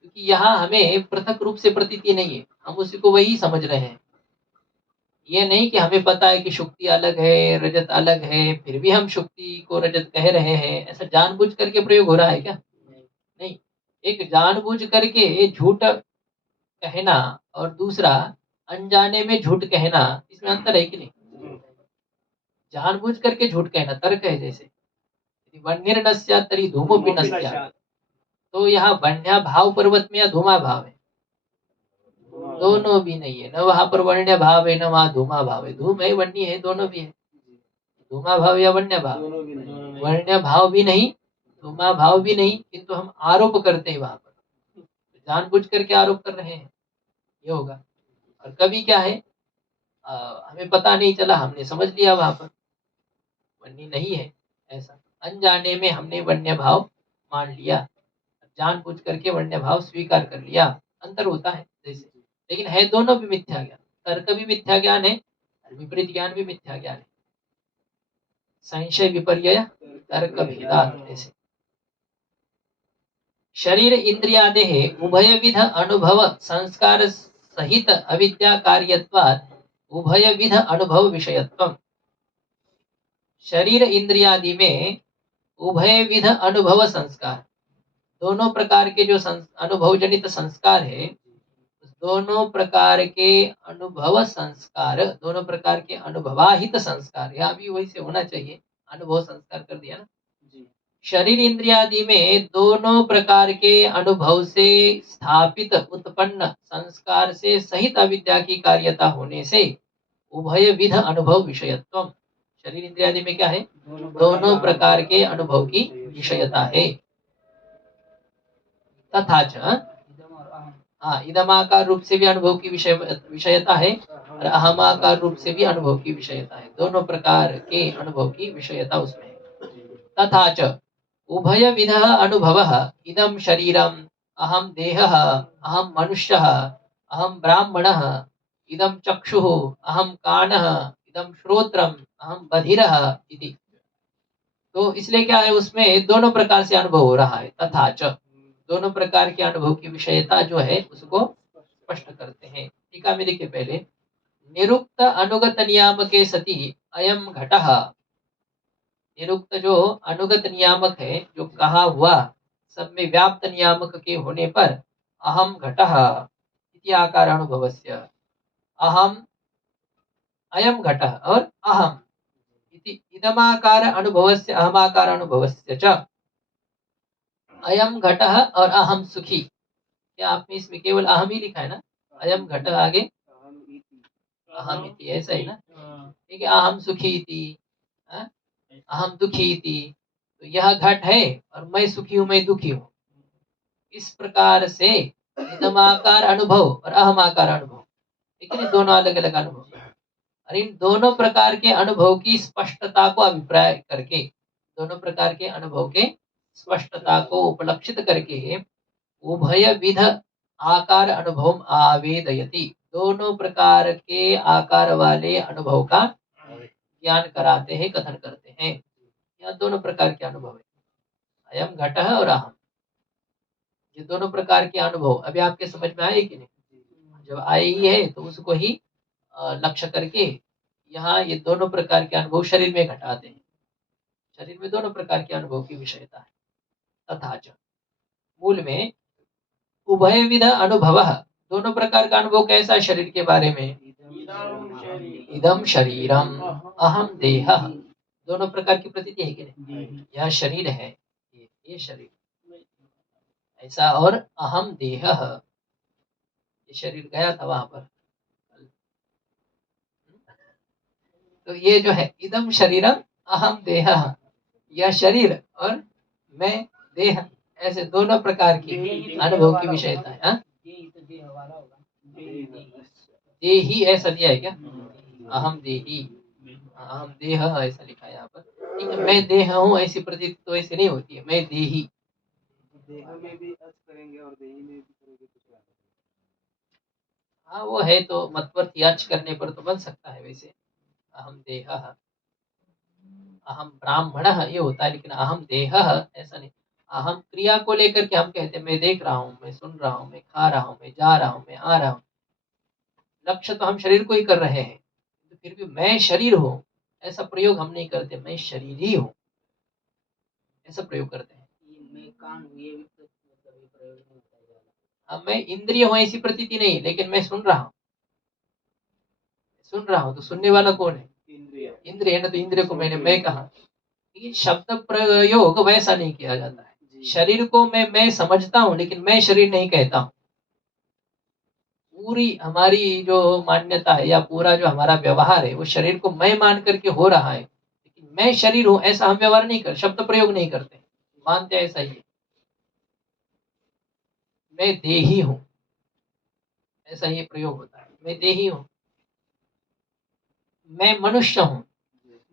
क्योंकि यहाँ हमें पृथक रूप से प्रतीति नहीं है, हम उसी को वही समझ रहे हैं। ये नहीं कि हमें पता है कि शुक्ति अलग है, रजत अलग है, फिर भी हम शुक्ति को रजत कह रहे हैं। ऐसा जानबूझ करके प्रयोग हो रहा है क्या? नहीं। एक जानबूझ करके झूठ कहना और दूसरा अनजाने में झूठ कहना, इसमें अंतर है कि नहीं? जानबूझ करके झूठ कहना तर्क है, जैसे वन्यर्नस्या तरी धूमोपि न स्यात्, तो यहाँ वन्या भाव पर्वत में या धूमा भाव है? दोनों भी नहीं है, न वहां पर वन्य भाव है, न वहां धूमा भाव है। धूम है, वन्य है, दोनों भी है। धूमा भाव या वन्य भाव? वन्य भाव भी नहीं, धूमा भाव भी नहीं, किंतु हम आरोप करते हैं वहां पर, जानबूझ करके आरोप कर रहे हैं, ये होगा। और कभी क्या है, हमें पता नहीं चला, हमने समझ लिया वहां पर वन्य नहीं है, ऐसा अनजाने में हमने वन्य भाव मान लिया, जानबूझ करके वन्य भाव स्वीकार कर लिया। अंतर होता है जैसे, लेकिन है दोनों भी मिथ्या ज्ञान। तर्क भी मिथ्या ज्ञान है और विपरीत ज्ञान भी मिथ्या ज्ञान है। संशय विपर्यय तर्क भेदात्, ऐसे। शरीर इंद्रियादे उभयविध अनुभव संस्कार सहित अविद्या कार्यत्वात् उभयविध अनुभव विषयत्वम्। शरीर इंद्रियादि में उभयविध अनुभव संस्कार, दोनों प्रकार के जो अनुभव जनित संस्कार है, दोनों प्रकार के अनुभव संस्कार, दोनों प्रकार के अनुभवाहित संस्कार, यहाँ भी वही से होना चाहिए, अनुभव संस्कार कर दिया ना। शरीर इंद्रियादि में दोनों प्रकार के अनुभव से स्थापित उत्पन्न संस्कार से सहित अविद्या की कार्यता होने से उभय विध अनुभव विषयत्व। शरीर इंद्रियादि में क्या है? दोनों प्रकार के अनुभव की विषयता है। तथा च, हाँ, इदमाकार रूप से भी अनुभव की विषयता है और अहमाकार रूप से भी अनुभव की विषयता है। दोनों प्रकार के अनुभव की विषयता उसमें है। तथा च उभय विध अनुभव इदम शरीरम अहम देहः, अहम मनुष्यः, अहम ब्राह्मणः, इदम चक्षुः, अहम कानः, इदम श्रोत्रम, अहम बधिरः इति। तो इसलिए क्या है, उसमें दोनों प्रकार से अनुभव हो रहा है। तथा च, दोनों प्रकार के अनुभव की विषयता जो है उसको स्पष्ट करते हैं। टीका में देखिए पहले, निरुक्त अनुगत नियामके सति अयम घटः। निरुक्त जो अनुगत नियामक है, जो कहा हुआ सब में व्याप्त नियामक के होने पर अहम घटः इति आकार अनुभवस्य, अहम अयम घटः और अहम इति इदमाकार अनुभवस्य अहमाकार अनुभवस्य च, अयम घटः और अहम सुखी। क्या आपने इसमें केवल अहम ही लिखा है ना? अयम घटः आगे अहम इति, ऐसा ही ना? ठीक है, अहम सुखी इति, हाँ? अहम दुखी इति। तो यह घट है और मैं सुखी हूँ, मैं दुखी हूँ। इस प्रकार से इदमाकार अनुभव और अहमाकार अनुभव, लेकिन ये दोनों अलग अलग अनुभव है। और इन दोनों प्रकार के अनुभव की स्पष्टता को अभिप्राय करके, दोनों प्रकार के अनुभव के स्पष्टता को उपलक्षित करके उभय विध आकार अनुभव आवेदयति, दोनों प्रकार के आकार वाले अनुभव का ज्ञान कराते हैं, कथन करते हैं। यह दोनों प्रकार के अनुभव है, अयम घटः और अहम, ये दोनों प्रकार के अनुभव अभी आपके समझ में आए कि नहीं? जब आए ही है तो उसको ही लक्ष्य करके यहाँ ये दोनों प्रकार के अनुभव शरीर में घटाते हैं। शरीर में दोनों प्रकार के अनुभव की विषयता है। तथा च, मूल में उभय विध अनुभव, दोनों प्रकार का अनुभव कैसा है शरीर के बारे में? इदम शरीरम अहम देह, दोनों प्रकार की प्रतीति है कि नहीं? यह शरीर है, ये शरीर ऐसा, और अहम देह, ये शरीर गया था वहां पर। तो ये जो है इदम शरीरम अहम देह, यह शरीर और मैं देह, ऐसे दोनों प्रकार की अनुभव की विषयता है। हाँ? देही ऐसा दिया है क्या? अहम देही, अहम देह ऐसा लिखा है यहाँ पर। ठीक है, मैं देह हूँ ऐसी प्रतीति तो ऐसे नहीं होती है, मैं देही। देह में भी अच करेंगे और देही में भी करेंगे तो क्या होगा? हाँ वो है तो मतवर्ती याच करने पर तो बन सकता है वैसे। अहम देह, अहम ब्राह्मण ये होता है, लेकिन अहम देह ऐसा नहीं। अहम क्रिया को लेकर के हम कहते हैं मैं देख रहा हूँ, मैं सुन रहा हूँ, मैं खा रहा हूँ, मैं जा रहा हूँ, मैं आ रहा हूँ। लक्ष्य तो हम शरीर को ही कर रहे हैं, तो फिर भी मैं शरीर हूँ ऐसा प्रयोग हम नहीं करते, मैं शरीर ही हूँ ऐसा प्रयोग करते हैं। मैं कान हूँ, ये भी तो मतलब ये प्रयोग नहीं होता है ज्यादा। अब मैं इंद्रिय हूँ ऐसी प्रतीति नहीं, लेकिन मैं सुन रहा हूँ, सुन रहा हूँ तो सुनने वाला कौन है? इंद्रिय। इंद्रिय है ना, तो इंद्रिय को मैंने मैं कहा। लेकिन शब्द प्रयोग वैसा नहीं किया जाता है। शरीर को मैं समझता हूँ, लेकिन मैं शरीर नहीं कहता हूँ। पूरी हमारी जो मान्यता है या पूरा जो हमारा व्यवहार है वो शरीर को मैं मान करके हो रहा है, लेकिन मैं शरीर हूँ ऐसा हम व्यवहार नहीं कर, शब्द प्रयोग नहीं करते, मानते ऐसा ही है। मैं देही हूँ ऐसा ये प्रयोग होता है, मैं देही हूँ। मैं मनुष्य हूँ,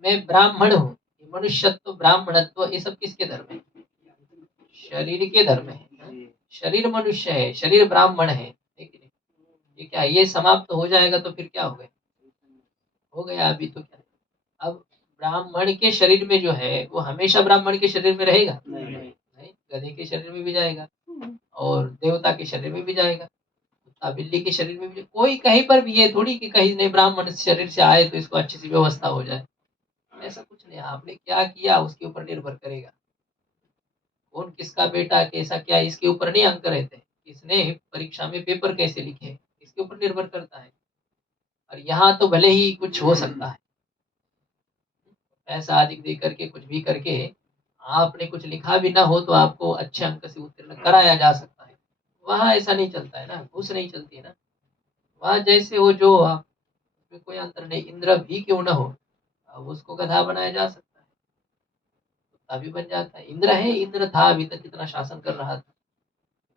मैं ब्राह्मण हूँ। मनुष्यत्व ब्राह्मणत्व ये सब किसके धर्म है? शरीर के धर्म है। शरीर मनुष्य है, शरीर ब्राह्मण है, ठीक है? ये क्या, ये समाप्त हो जाएगा तो फिर क्या हो गया? हो गया अभी तो क्या। अब ब्राह्मण के शरीर में जो है वो हमेशा ब्राह्मण के शरीर में रहेगा नहीं, गधे के शरीर में भी जाएगा और देवता के शरीर में भी जाएगा, कुत्ता बिल्ली के शरीर में भी कोई कहीं पर भी ये थोड़ी कि कहीं नहीं ब्राह्मण शरीर से आए तो इसको अच्छी सी व्यवस्था हो जाए, ऐसा कुछ नहीं। आपने क्या किया उसके ऊपर निर्भर करेगा। कौन किसका बेटा कैसा क्या, इसके ऊपर नहीं अंक रहते, किसने परीक्षा में पेपर कैसे लिखे इसके ऊपर निर्भर करता है। और यहाँ तो भले ही कुछ हो सकता है, पैसा अधिक दे करके कुछ भी करके आपने कुछ लिखा भी ना हो तो आपको अच्छे अंक से उत्तीर्ण कराया जा सकता है। वहाँ ऐसा नहीं चलता है ना, घूस नहीं चलती है ना। वहाँ जैसे हो जो हो, आप उसमें कोई अंतर नहीं, इंद्र भी क्यों ना हो, अब उसको गधा बनाया जा सकता है, कुत्ता भी बन जाता है। इंद्र है, इंद्र था अभी तक कितना शासन कर रहा था,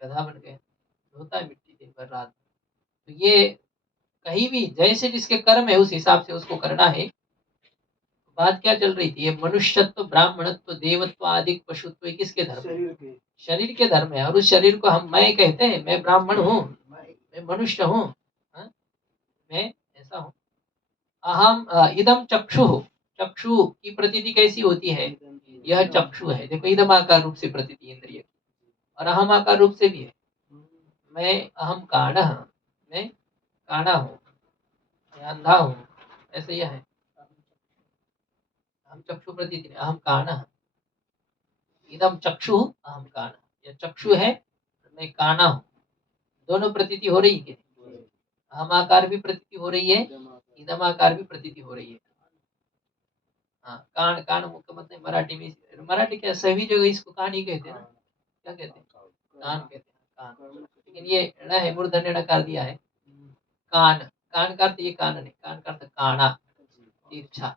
गधा बन गया, होता है मिट्टी दिन भर रात। तो ये कहीं भी जैसे जिसके कर्म है उस हिसाब से उसको करना है। बात क्या चल रही थी, ये मनुष्यत्व, ब्राह्मणत्व, देवत्व, आदि पशुत्व, ये किसके धर्म है? शरीर के शरीर के धर्म है। और उस शरीर को हम मैं कहते हैं, मैं ब्राह्मण हूँ, मैं मनुष्य हूँ, हाँ? मैं ऐसा हूँ। अहम इदम चक्षु, चक्षु की प्रतीति कैसी होती है? यह चक्षु है, देखो इदम आकार रूप से प्रतीति इंद्रिय की, और अहम आकार रूप से भी है। मैं अहम काणः, मैं काणा हूँ, मैं अंधा हूँ, ऐसे यह है। हम चक्षु प्रतीति, अहम काणः, इदम चक्षु अहम काणः, यह चक्षु है, मैं काणा हूँ। दोनों प्रतीति हो रही है, अहम आकार भी प्रतीति हो रही है, इदम आकार भी प्रतीति हो रही है। हाँ, कान, कान मुख्य मतलब मराठी में, मराठी क्या सभी जगह इसको कान ही कहते हैं ना, क्या कहते हैं? कान कहते हैं, कान। लेकिन ये ण है, मूर्धन्य णकार दिया है, कान, कान का अर्थ ये कान नहीं, कान का अर्थ काना, तिरछा।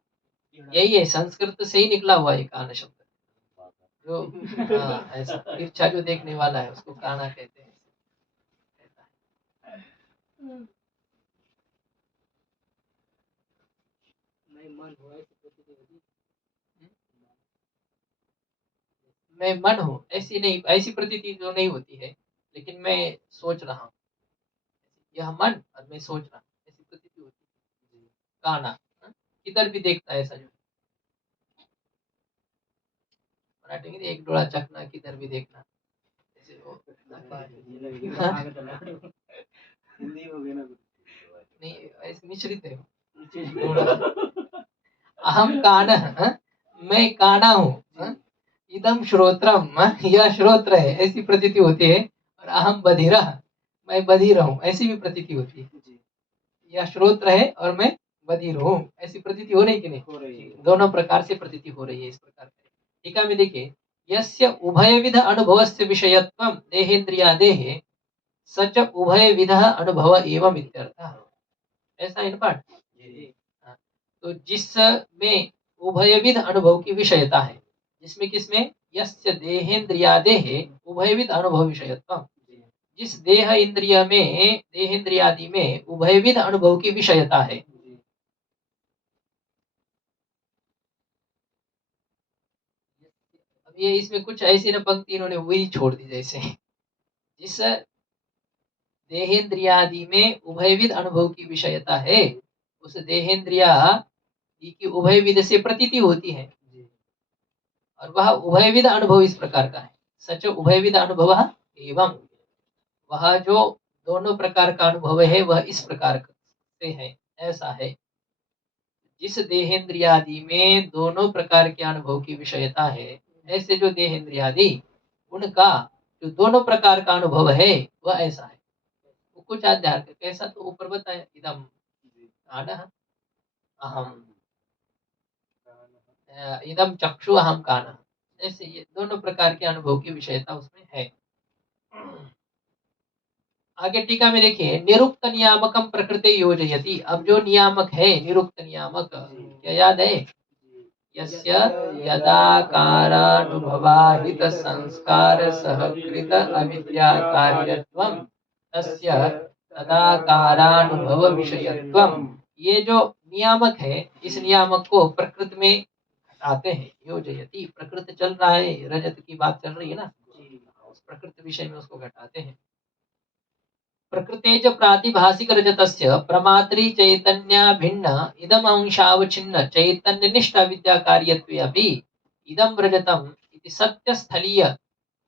यही है, संस्कृत से ही निकला हुआ ये कान शब्द, जो हाँ, ऐसा तिरछा जो देखने वाला है उसको काना कहते हैं। मैं मन हुआ ऐसी प्रतीति होती है। मैं मन हूँ ऐसी नहीं, ऐसी प्रतीति जो नहीं होती है, लेकिन मैं सोच रहा हूँ, यह मन और मैं सोच रहा हूँ, ऐसी प्रतीति होती है। काना, हाँ? किधर भी देखता है ऐसा जो मराठी में एक डोळा चकना, किधर भी देखना, ऐसे वो हिंदी हो गई ना नहीं, ऐसे मिश्रित है। अहम कान, मैं काना हूँ, हाँ? इदम श्रोत्रम, हाँ? यह श्रोत्र है, ऐसी प्रतीति होती है। और अहम बधिरा, मैं बधिर हूँ, ऐसी भी प्रतीति होती है। यह श्रोत्र है और मैं बधिर हूँ, ऐसी प्रतीति हो रही कि नहीं? हो रही है। दोनों प्रकार से प्रतीति हो रही है इस प्रकार से। टीका में देखिए, यस्य उभयविध अनुभवस्य विषयत्वं देहेन्द्रियादेः सच उभयविध अनुभव एवं इत्यर्थः। ऐसा इन पाठ। हाँ, तो जिसमें उभयविध अनुभव की विषयता है, जिसमें किसमें? यस्य देहेन्द्रियादेः उभयविध अनुभव विषयत्वं, जिस देह इंद्रिय में, देहेन्द्रियादि में उभयविध अनुभव की विषयता है। अब ये इसमें कुछ ऐसी न पंक्ति इन्होंने वही छोड़ दी, जैसे जिस देहेन्द्रियादि में उभयविध अनुभव की विषयता है, उस देहेन्द्रियादि की उभयविध से प्रतीति होती है, और वह उभयविध अनुभव इस प्रकार का है। सच उभयविध अनुभव एवं, वह जो दोनों प्रकार का अनुभव है वह इस प्रकार से है, ऐसा है। जिस देहेन्द्रियादि में दोनों प्रकार के अनुभव की विषयता है, ऐसे जो देहेन्द्रियादि, उनका जो दोनों प्रकार का अनुभव है वह ऐसा है। वो कुछ आध्यात्म का कैसा, तो ऊपर बताया, इदम कानः अहम, इदम चक्षु अहम कानः, ऐसे ये दोनों प्रकार के अनुभव की विषयता उसमें है। आगे टीका में देखिए, निरुक्त नियामकम प्रकृते योजयति। अब जो नियामक है, निरुक्त नियामक, क्या याद है? यस्य यदाकारानुभवाहित संस्कार सहकृत अविद्या कार्यत्वं तस्य तदाकारानुभव विषयत्वं। ये जो नियामक है, इस नियामक को प्रकृति में घटाते हैं। योजयति, प्रकृति चल रहा है, रजत की बात चल रही है ना, उस प्रकृति विषय में उसको घटाते हैं। प्रकृतेज प्रातिभासिक रजतस्य प्रमात्री चैतन्याभिन्न इदम अंशावच्छिन्न चैतन्यनिष्ठ विद्या कार्यत्वे अपि इदम रजतम इति सत्यस्थलीय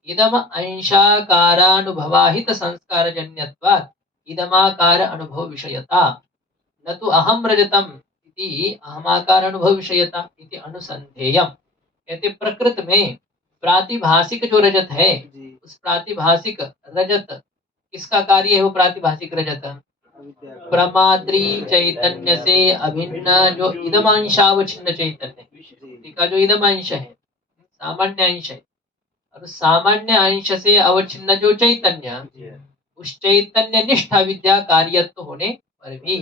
इदम अंशाकारानुभवाहित संस्कारजन्यत्वात् इदमाकार अनुभव विषयता न तो अहम रजतम इति अहमाकार अनुभव विषयता इति अनुसंधेयम। कहते प्रकृति में प्रातिभासिक जो रजत है, उस प्रातिभासिक रजत किसका कार्य है? वो प्रातिभासिक रजत प्रमात्री चैतन्य से अभिन्न जो इदमांशावच्छिन्न चैतन्य का जो इदमांश है, सामान्य अंश है, और सामान्य अंश से अवच्छिन्न जो चैतन्य, उस चैतन्य निष्ठा विद्या कार्यत्व होने पर भी,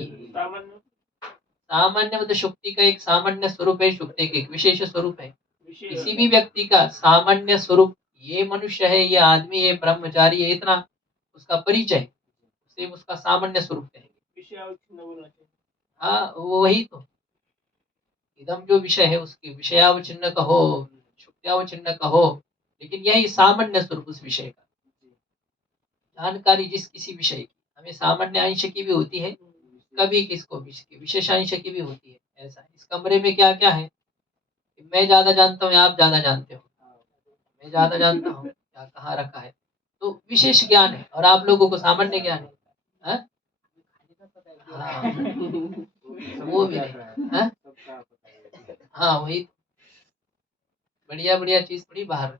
सामान्य मतलब शुक्ति का एक सामान्य स्वरूप है, शुक्ति का एक विशेष स्वरूप है। किसी भी व्यक्ति का सामान्य स्वरूप, ये मनुष्य है, ये आदमी है, ब्रह्मचारी है, इतना उसका परिचय, उसे उसका सामान्य स्वरूप कहेंगे। हाँ, वही तो इदम जो विषय है उसके विषयावच्छिन्न कहो, शुक्त्यावच्छिन्न कहो, लेकिन यही सामान्य स्वरूप उस विषय का, जानकारी जिस किसी विषय की हमें सामान्य अंश की भी होती है, कभी किसको विशेष अंश की भी होती है। ऐसा इस कमरे में क्या क्या है, मैं ज्यादा जानता हूँ या आप ज्यादा जानते हो, मैं ज्यादा जानता हूँ क्या कहाँ रखा है, तो विशेष ज्ञान है और आप लोगों को सामान्य ज्ञान है। हाँ? हाँ, वो भी नहीं। हाँ? हाँ वही, बढ़िया बढ़िया चीज थोड़ी बाहर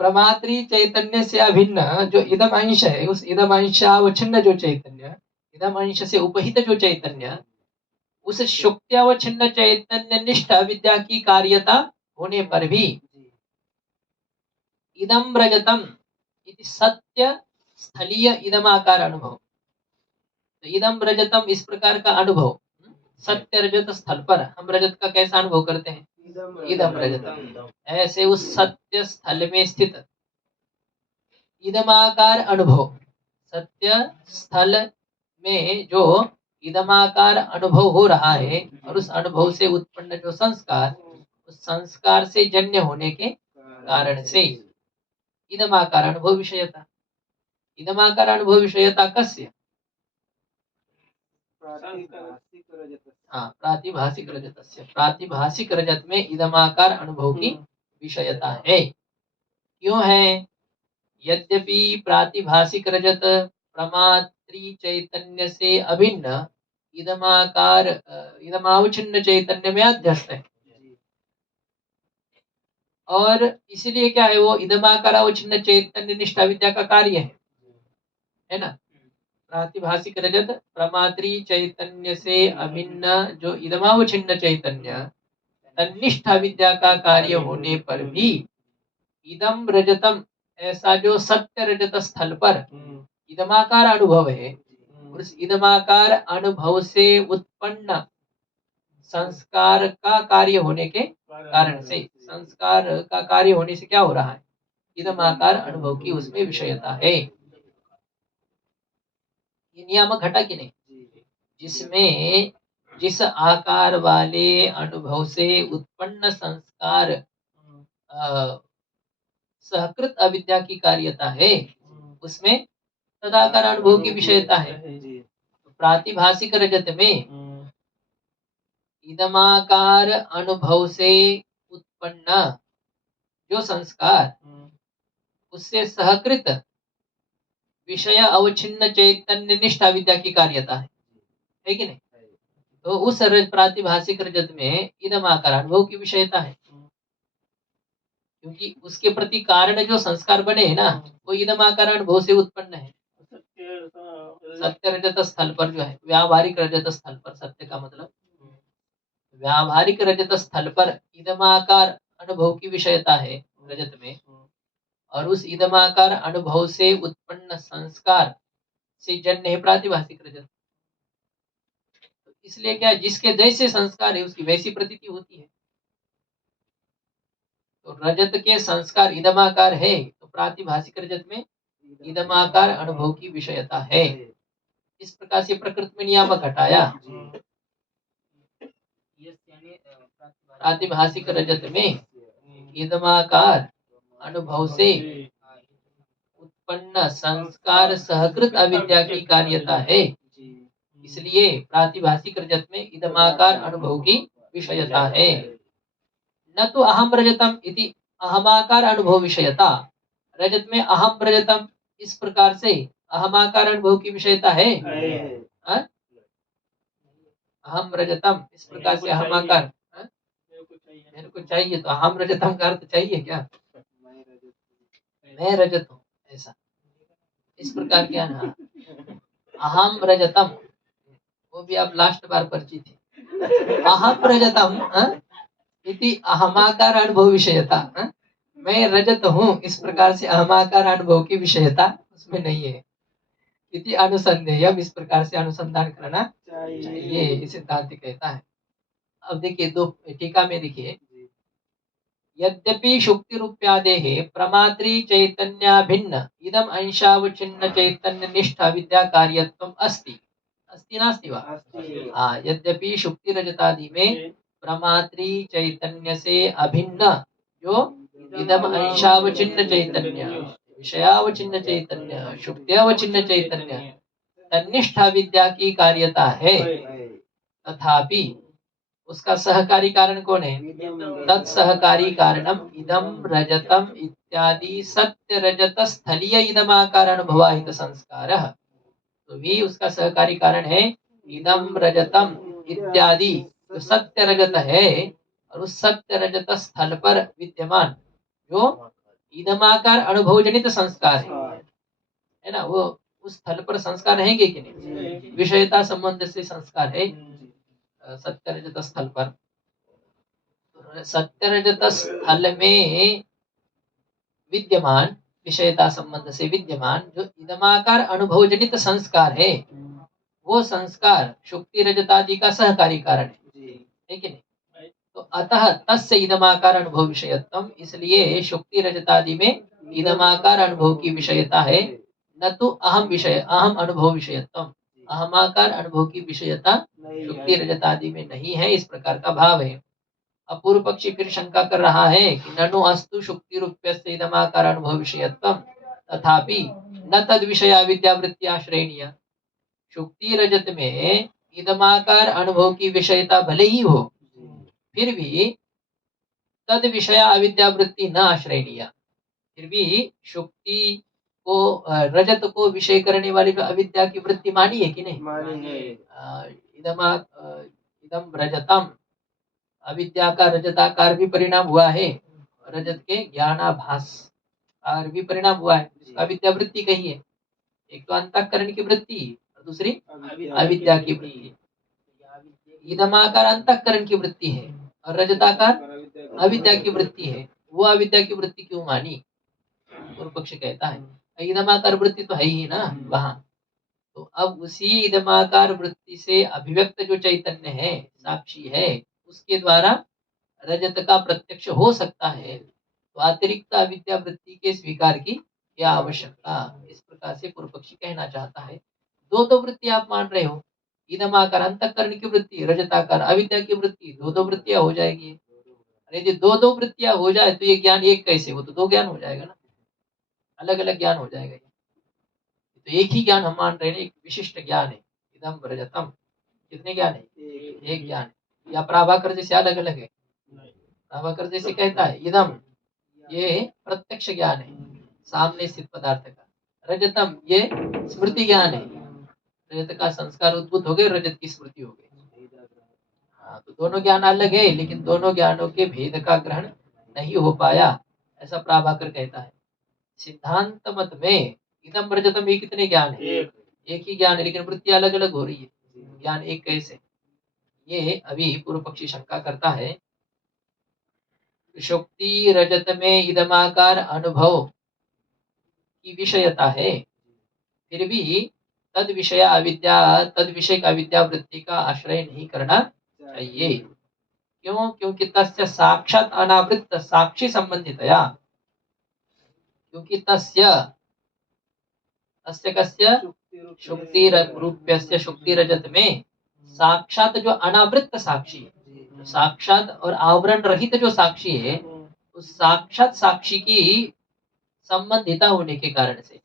प्रमात्री चैतन्य से अभिन्न जो इदम अंश है, उस इदम अंशावच्छिन्न जो चैतन्य, इदम अंश से उपहित जो चैतन्य, उस शुक्त्यावच्छिन्न चैतन्य निष्ठ विद्या की कार्यता होने पर भी इदम रजतम इति सत्य स्थलीय इदमाकार अनुभव, तो इदम रजतम इस प्रकार का अनुभव सत्य रजत स्थल पर हम रजत का कैसा अनुभव करते हैं, इदम रजतम, ऐसे उस सत्य स्थल में स्थित इदमाकार अनुभव, सत्य स्थल में जो इदमाकार अनुभव हो रहा है और उस अनुभव से उत्पन्न जो संस्कार, उस संस्कार से जन्य होने के कारण से इदमाकार अनुभव विषयता, इदमाकार अनुभव विषयता कस्य, हाँ प्रातिभाषिक रजतस्य, प्रातिभाषिक रजत में इदमाकार अनुभव की विषयता है। क्यों है, यद्यपि प्रातिभाषिक रजत प्रमात्री चैतन्य से अभिन्न इदमाकार इदमावच्छिन्न चैतन्य में अध्यस्त है, और इसीलिए क्या है, वो इदमाकार अवच्छिन्न चैतन्य निष्ठा विद्या का कार्य है ना। प्रातिभाषिक रजत प्रमात्री चैतन्य से अभिन्न जो इदमावच्छिन्न चैतन्य तन्निष्ठा विद्या का कार्य होने पर भी इदम रजतम, ऐसा जो सत्य रजत स्थल पर इदमाकार अनुभव है, उस इदमाकार अनुभव से उत्पन्न संस्कार का कार्य होने के कारण से, संस्कार का कार्य होने से क्या हो रहा है, इदमाकार अनुभव की उसमें विषयता है। ये नियामक घटा कि नहीं, जिसमें जिस आकार वाले अनुभव से उत्पन्न संस्कार सहकृत अविद्या की कार्यता है, उसमें तदाकार अनुभव की विषयता है। तो प्रातिभाषिक रजत में इदमाकार अनुभव से उत्पन्न जो संस्कार, उससे सहकृत विषय अवच्छिन्न चैतन्य निष्ठा विद्या की कार्यता है कि नहीं। तो उस प्रातिभाषिक रजत में इदमाकार अनुभव की विषयता है, क्योंकि उसके प्रति कारण जो संस्कार बने हैं ना, वो इदमाकार अनुभव से उत्पन्न है। सत्य रजत स्थल पर जो है, व्यावहारिक रजत स्थल पर, सत्य का मतलब व्यावहारिक रजत स्थल पर इदमाकार अनुभव की विषयता है रजत में, और उस इदमाकार अनुभव से उत्पन्न संस्कार से जन्य है प्रातिभाषिक रजत। तो इसलिए क्या, जिसके जैसे संस्कार है उसकी वैसी प्रतीति होती है। तो रजत के संस्कार इदमाकार है, तो प्रातिभाषिक रजत में इदमाकार अनुभव की विषयता है। इस प्रकार से प्रकृति में नियामक हटाया। प्रातिभाषिक रजत में इदमाकार अनुभव से उत्पन्न संस्कार सहकृत अविद्या की कार्यता है, इसलिए प्रातिभाषिक रजत में इदमाकार अनुभव की विषयता है। न तो अहम रजतम इति अहमाकार अनुभव विषयता, रजत में अहम रजतम इस प्रकार से अहमाकार अनुभव की विषयता है। अहम रजतम इस प्रकार से अहमाकार, मेरे को चाहिए, तो अहम रजतम का अर्थ चाहिए क्या, मैं रजत हूँ, ऐसा इस प्रकार क्या ना, अहम रजतम, वो भी आप लास्ट बार परिचित थे। अहम रजतम इति अहमाकार अनुभव विषयता, मैं रजत हूँ इस प्रकार से अहमाकार अनुभव की विषयता उसमें नहीं है। इति अनुसंधेयम, इस प्रकार से अनुसंधान करना चाहिए, सिद्धांत कहता है। अब देखिए दो टीका में देखिए, यद्यपि शुक्तिरूप्यादेः प्रमात्री चैतन्य भिन्न इदम अंशावचिन्न चैतन्य निष्ठा विद्या कार्यत्वम अस्ति अस्ति नास्ति वा? अस्ति। हाँ, यद्यपि शुक्ति रजतादि में प्रमात्री चैतन्य से अभिन्न जो इदम अंशावचिन्न चैतन्य विषयावचिन्न चैतन्य शुक्त्यावचिन्न चैतन्य तन्निष्ठा विद्या की कार्यता है, तथापि उसका सहकारी कारण कौन है? तत्सहकारी कारणम इदम रजतम इत्यादि सत्य रजत स्थलीय इदमाकार अनुभवाहित संस्कार, तो भी उसका सहकारी कारण है इदम रजतम इत्यादि जो सत्य रजत है और उस सत्य रजत स्थल पर विद्यमान जो इदमाकार अनुभव जनित संस्कार है ना, वो उस स्थल पर संस्कार है कि नहीं? विषयता संबंध से संस्कार है सत्य रजत स्थल पर। सत्य रजत स्थल में विद्यमान विषयता संबंध से विद्यमान जो इदमाकार अनुभव जनित संस्कार है, वो संस्कार शुक्ति रजतादि का सहकारी कारण है कि नहीं? तो अतः तस्य इदमाकार अनुभव विषयत्वम, इसलिए शुक्ति रजतादि में इदमाकार अनुभव की विषयता है, न तो अहम अनुभव विषयत्वम, अहमाकार अनुभव की विषयता शुक्ति रजतादि में नहीं है, इस प्रकार का भाव है। अब पूर्व पक्षी फिर शंका कर रहा है कि ननु अस्तु शुक्ति रूप्यस्य इदमाकार अनुभव विषयत्वम तथापि न तद विषया विद्यावृत्तिया श्रेणीय, शुक्ति रजत में इदमाकार अनुभव की विषयता भले ही हो, फिर भी तद विषय अविद्यावृत्ति न आश्रयणीय, फिर भी शुक्ति को रजत को विषय करने वाली जो अविद्या की वृत्ति मानी है कि नहीं? इदम रजतम, अविद्या का रजताकार भी परिणाम हुआ है, रजत के ज्ञानाभास और भी परिणाम हुआ है, जिसका अविद्या वृत्ति कही है। एक तो अंतःकरण की वृत्ति और दूसरी अविद्या की वृत्ति। इदमाकार अंतःकरण की वृत्ति है और रजताकार अविद्या की वृत्ति है, वो अविद्या की वृत्ति क्यों मानी? पूर्व पक्ष कहता है इदमाकार वृत्ति तो है ही ना वहां, तो अब उसी इदमाकार वृत्ति से अभिव्यक्त जो चैतन्य है, साक्षी है, उसके द्वारा रजत का प्रत्यक्ष हो सकता है, तो अतिरिक्त अविद्या वृत्ति के स्वीकार की क्या आवश्यकता? इस प्रकार से पूर्व पक्षी कहना चाहता है। दो वृत्ति आप मान रहे हो, इदमाकार अंतःकरण की वृत्ति, रजताकार अविद्या की वृत्ति, दो वृत्तियां हो जाएगी। अरे यदि दो वृत्तियां हो जाए तो ये ज्ञान एक कैसे? वो तो दो ज्ञान हो जाएगा ना, अलग अलग ज्ञान हो जाएगा। तो एक ही ज्ञान हम मान रहे हैं, एक विशिष्ट ज्ञान है इदम रजतम। कितने ज्ञान है? एक ज्ञान है। या प्राभाकर जैसे अलग अलग है? प्राभाकर जैसे कहता है इदम, ये प्रत्यक्ष ज्ञान है सामने स्थित पदार्थ का, रजतम ये स्मृति ज्ञान है, रजत का संस्कार उद्भूत हो गए, रजत की स्मृति हो गई। हाँ, तो दोनों ज्ञान अलग है, लेकिन दोनों ज्ञानों के भेद का ग्रहण नहीं हो पाया, ऐसा प्राभाकर कहता है। सिद्धांत मत में इदम रजतम ये कितने ज्ञान है? एक ही ज्ञान है, लेकिन वृत्ति अलग अलग हो रही है, ज्ञान एक कैसे? ये अभी पूर्व पक्षी शंका करता है। शुक्ति रजत में इदमाकार अनुभव की विषयता है, फिर भी तद विषय का अविद्या वृत्ति का आश्रय नहीं करना चाहिए। क्यों? क्योंकि तस्य साक्षात अनावृत्त साक्षी संबंधितया, क्योंकि तस्य कस्य शुक्ति रूप्यस्य शुक्ति रजत में साक्षात जो अनावृत्त साक्षी, साक्षात और आवरण रहित जो साक्षी है, उस साक्षात साक्षी की संबंधिता होने के कारण से,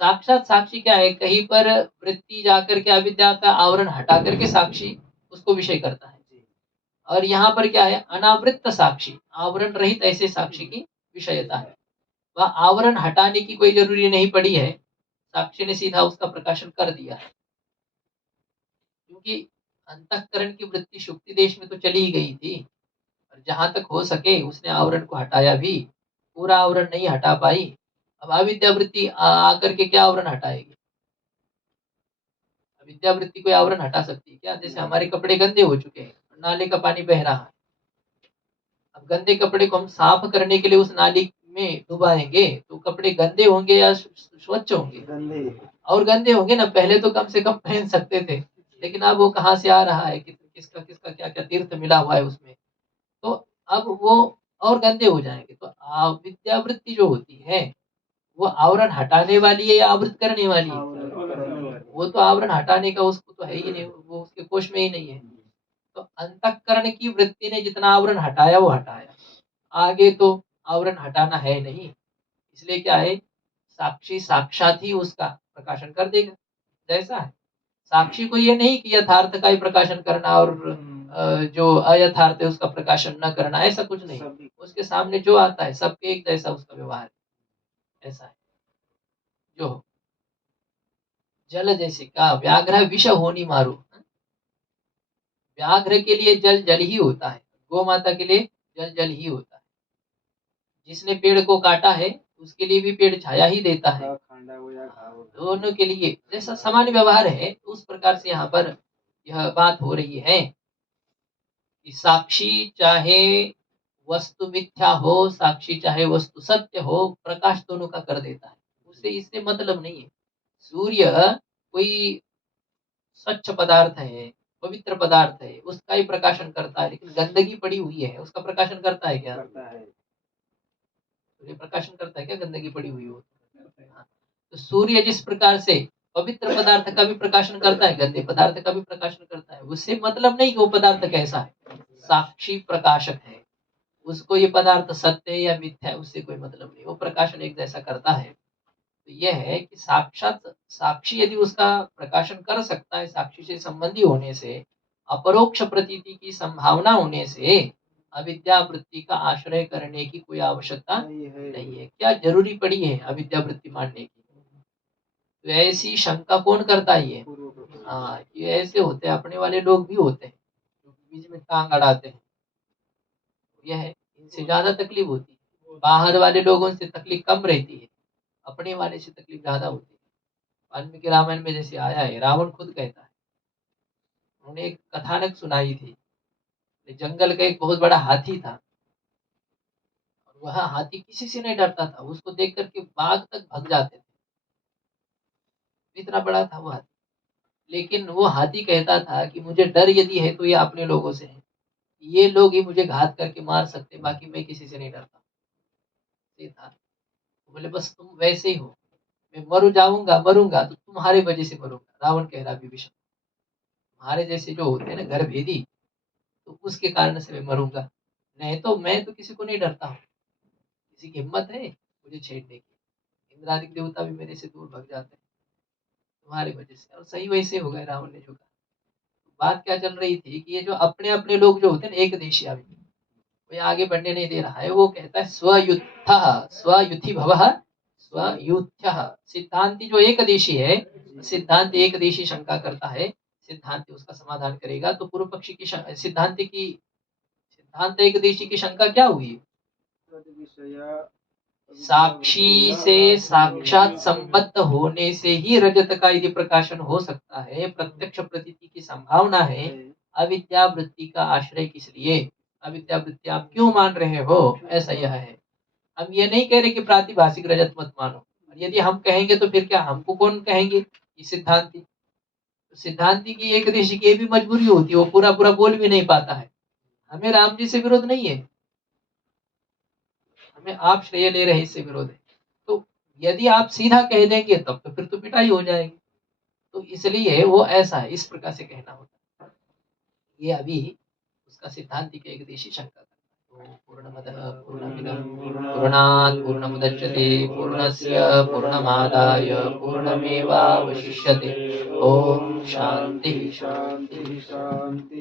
साक्षात साक्षी क्या है? कहीं पर वृत्ति जाकर के अविद्या का आवरण हटा करके साक्षी उसको विषय करता है, और यहाँ पर क्या है? अनावृत्त साक्षी, आवरण रहित ऐसे साक्षी की विषयता है। वह आवरण हटाने की कोई जरूरी नहीं पड़ी है, साक्षी ने सीधा उसका प्रकाशन कर दिया है, क्योंकि अंतःकरण की वृत्ति शुक्ति देश में तो चली ही गई थी, और जहां तक हो सके उसने आवरण को हटाया भी, पूरा आवरण नहीं हटा पाई। अब अविद्या वृत्ति आकर के क्या आवरण हटाएगी? अविद्या वृत्ति कोई आवरण हटा सकती है क्या? जैसे हमारे कपड़े गंदे हो चुके हैं, नाले का पानी बह रहा है, अब गंदे कपड़े को हम साफ करने के लिए उस नाली में डुबाएंगे तो कपड़े गंदे होंगे या स्वच्छ होंगे? गंदे। और गंदे होंगे ना, पहले तो कम से कम पहन सकते थे, लेकिन अब वो कहाँ से आ रहा है? किसका क्या क्या तीर्थ मिला हुआ है उसमें, तो अब वो और गंदे हो जाएंगे। तो अविद्यावृत्ति जो होती है वो आवरण हटाने वाली है या आवृत करने वाली है? वो तो आवरण हटाने का उसको तो है ही नहीं, वो उसके कोश में ही नहीं है। तो अंतःकरण की वृत्ति ने जितना आवरण हटाया वो हटाया, आगे तो आवरण हटाना है नहीं। इसलिए क्या है, साक्षी साक्षात ही उसका प्रकाशन कर देगा। जैसा है साक्षी को ये नहीं कि यथार्थ का ही प्रकाशन करना और जो अयथार्थ है उसका प्रकाशन न करना, ऐसा कुछ नहीं। उसके सामने जो आता है सबके एक जैसा उसका व्यवहार है, ऐसा है। जो जल जैसे का व्याघ्र विष होनी मारू, व्याघ्र के लिए जल जल ही होता है, गौ माता के लिए जल जल ही होता है। जिसने पेड़ को काटा है उसके लिए भी पेड़ छाया ही देता है, दोनों के लिए जैसा समान व्यवहार है। उस प्रकार से यहाँ पर यह बात हो रही है कि साक्षी चाहे वस्तु मिथ्या हो, साक्षी चाहे वस्तु सत्य हो, प्रकाश दोनों का कर देता है। उसे इससे मतलब नहीं है। सूर्य कोई स्वच्छ पदार्थ है, पवित्र पदार्थ है, उसका ही प्रकाशन करता है। लेकिन गंदगी पड़ी हुई है, उसका प्रकाशन करता है क्या? सूर्य प्रकाशन करता है क्या गंदगी पड़ी हुई हो? हाँ। तो सूर्य जिस प्रकार से पवित्र पदार्थ का भी प्रकाशन करता है, गंदे पदार्थ का भी प्रकाशन करता है। उससे मतलब नहीं कि वो पदार्थ कैसा है, साक्षी प्रकाशक है। उसको ये पदार्थ सत्य है या मिथ्या है उससे कोई मतलब नहीं, वो प्रकाशन एक जैसा करता है। तो यह है कि साक्षात साक्षी यदि उसका प्रकाशन कर सकता है, साक्षी से संबंधी होने से, अपरोक्ष प्रतीति की संभावना होने से अविद्या वृत्ति का आश्रय करने की कोई आवश्यकता नहीं है। क्या जरूरी पड़ी है अविद्या वृत्ति मानने की? तो ऐसी शंका कौन करता है? ये हाँ, ये ऐसे होते हैं, अपने वाले लोग भी होते हैं जो बीच में टांग अड़ाते हैं। यह है, इनसे ज्यादा तकलीफ होती है। बाहर वाले लोगों से तकलीफ कम रहती है, अपने वाले से तकलीफ ज्यादा होती है। वाल्मीकि रामायण में जैसे आया है, रावण खुद कहता है, उन्होंने एक कथानक सुनाई थी। जंगल का एक बहुत बड़ा हाथी था, और वह हाथी किसी से नहीं डरता था, उसको देख करके बाघ तक भाग जाते थे, इतना बड़ा था वो हाथी। लेकिन वो हाथी कहता था कि मुझे डर यदि है तो ये अपने लोगों से है, ये लोग ही मुझे घात करके मार सकते, बाकी मैं किसी से नहीं डरता। ये था। बोले बस तुम वैसे ही हो, मैं मरू जाऊंगा मरूंगा तो तुम्हारे वजह से मरूंगा। रावण कह रहा विभीषण, तुम्हारे जैसे जो होते हैं ना घर भेदी, तो उसके कारण से मैं मरूंगा, नहीं तो मैं तो किसी को नहीं डरता हूँ। किसी की हिम्मत है मुझे छेड़ने की, इंद्रादिक देवता भी मेरे से दूर भाग जाते हैं तुम्हारी वजह से। और सही वैसे हो गए, रावण ने जो कहा। बात क्या चल रही थी कि ये जो अपने अपने लोग जो होते हैं ना, एक देशी आदमी, कोई आगे बढ़ने नहीं दे रहा है। वो कहता है स्वयुत्थ स्वयुथि भवः स्वयुथ्यः। सिद्धांति जो एक देशी है, सिद्धांत एक देशी शंका करता है, सिद्धांत उसका समाधान करेगा। तो पूर्व पक्षी की सिद्धांत एक देशी की शंका क्या हुई? साक्षी से साक्षात संबद्ध होने से ही रजत का यदि प्रकाशन हो सकता है, प्रत्यक्ष प्रतीति की संभावना है, अविद्या वृत्ति का आश्रय किस लिए? अविद्या वृत्ति आप क्यों मान रहे हो? ऐसा यह है। हम ये नहीं कह रहे कि प्रातिभाषिक रजत मत मानो। यदि हम कहेंगे तो फिर क्या हमको कौन कहेंगे? कि सिद्धांति। सिद्धांति की एक ऋषि की भी मजबूरी होती है, वो पूरा पूरा बोल भी नहीं पाता है। हमें राम जी से विरोध नहीं है, हमें आप श्रेय ले रहे इससे विरोध है। तो यदि आप सीधा कह देंगे तब तो फिर तो पिटाई हो जाएगी। तो इसलिए वो ऐसा है, इस प्रकार से कहना होता है। ये अभी उसका सिद्धांत के एक देशी शंका करता है। तो पूर्णमदः पूर्णमिदं पूर्णात् पूर्णमुदच्यते पूर्णस्य पूर्णमादाय पूर्णमेवावशिष्यते। ओम शांति शांति शांति।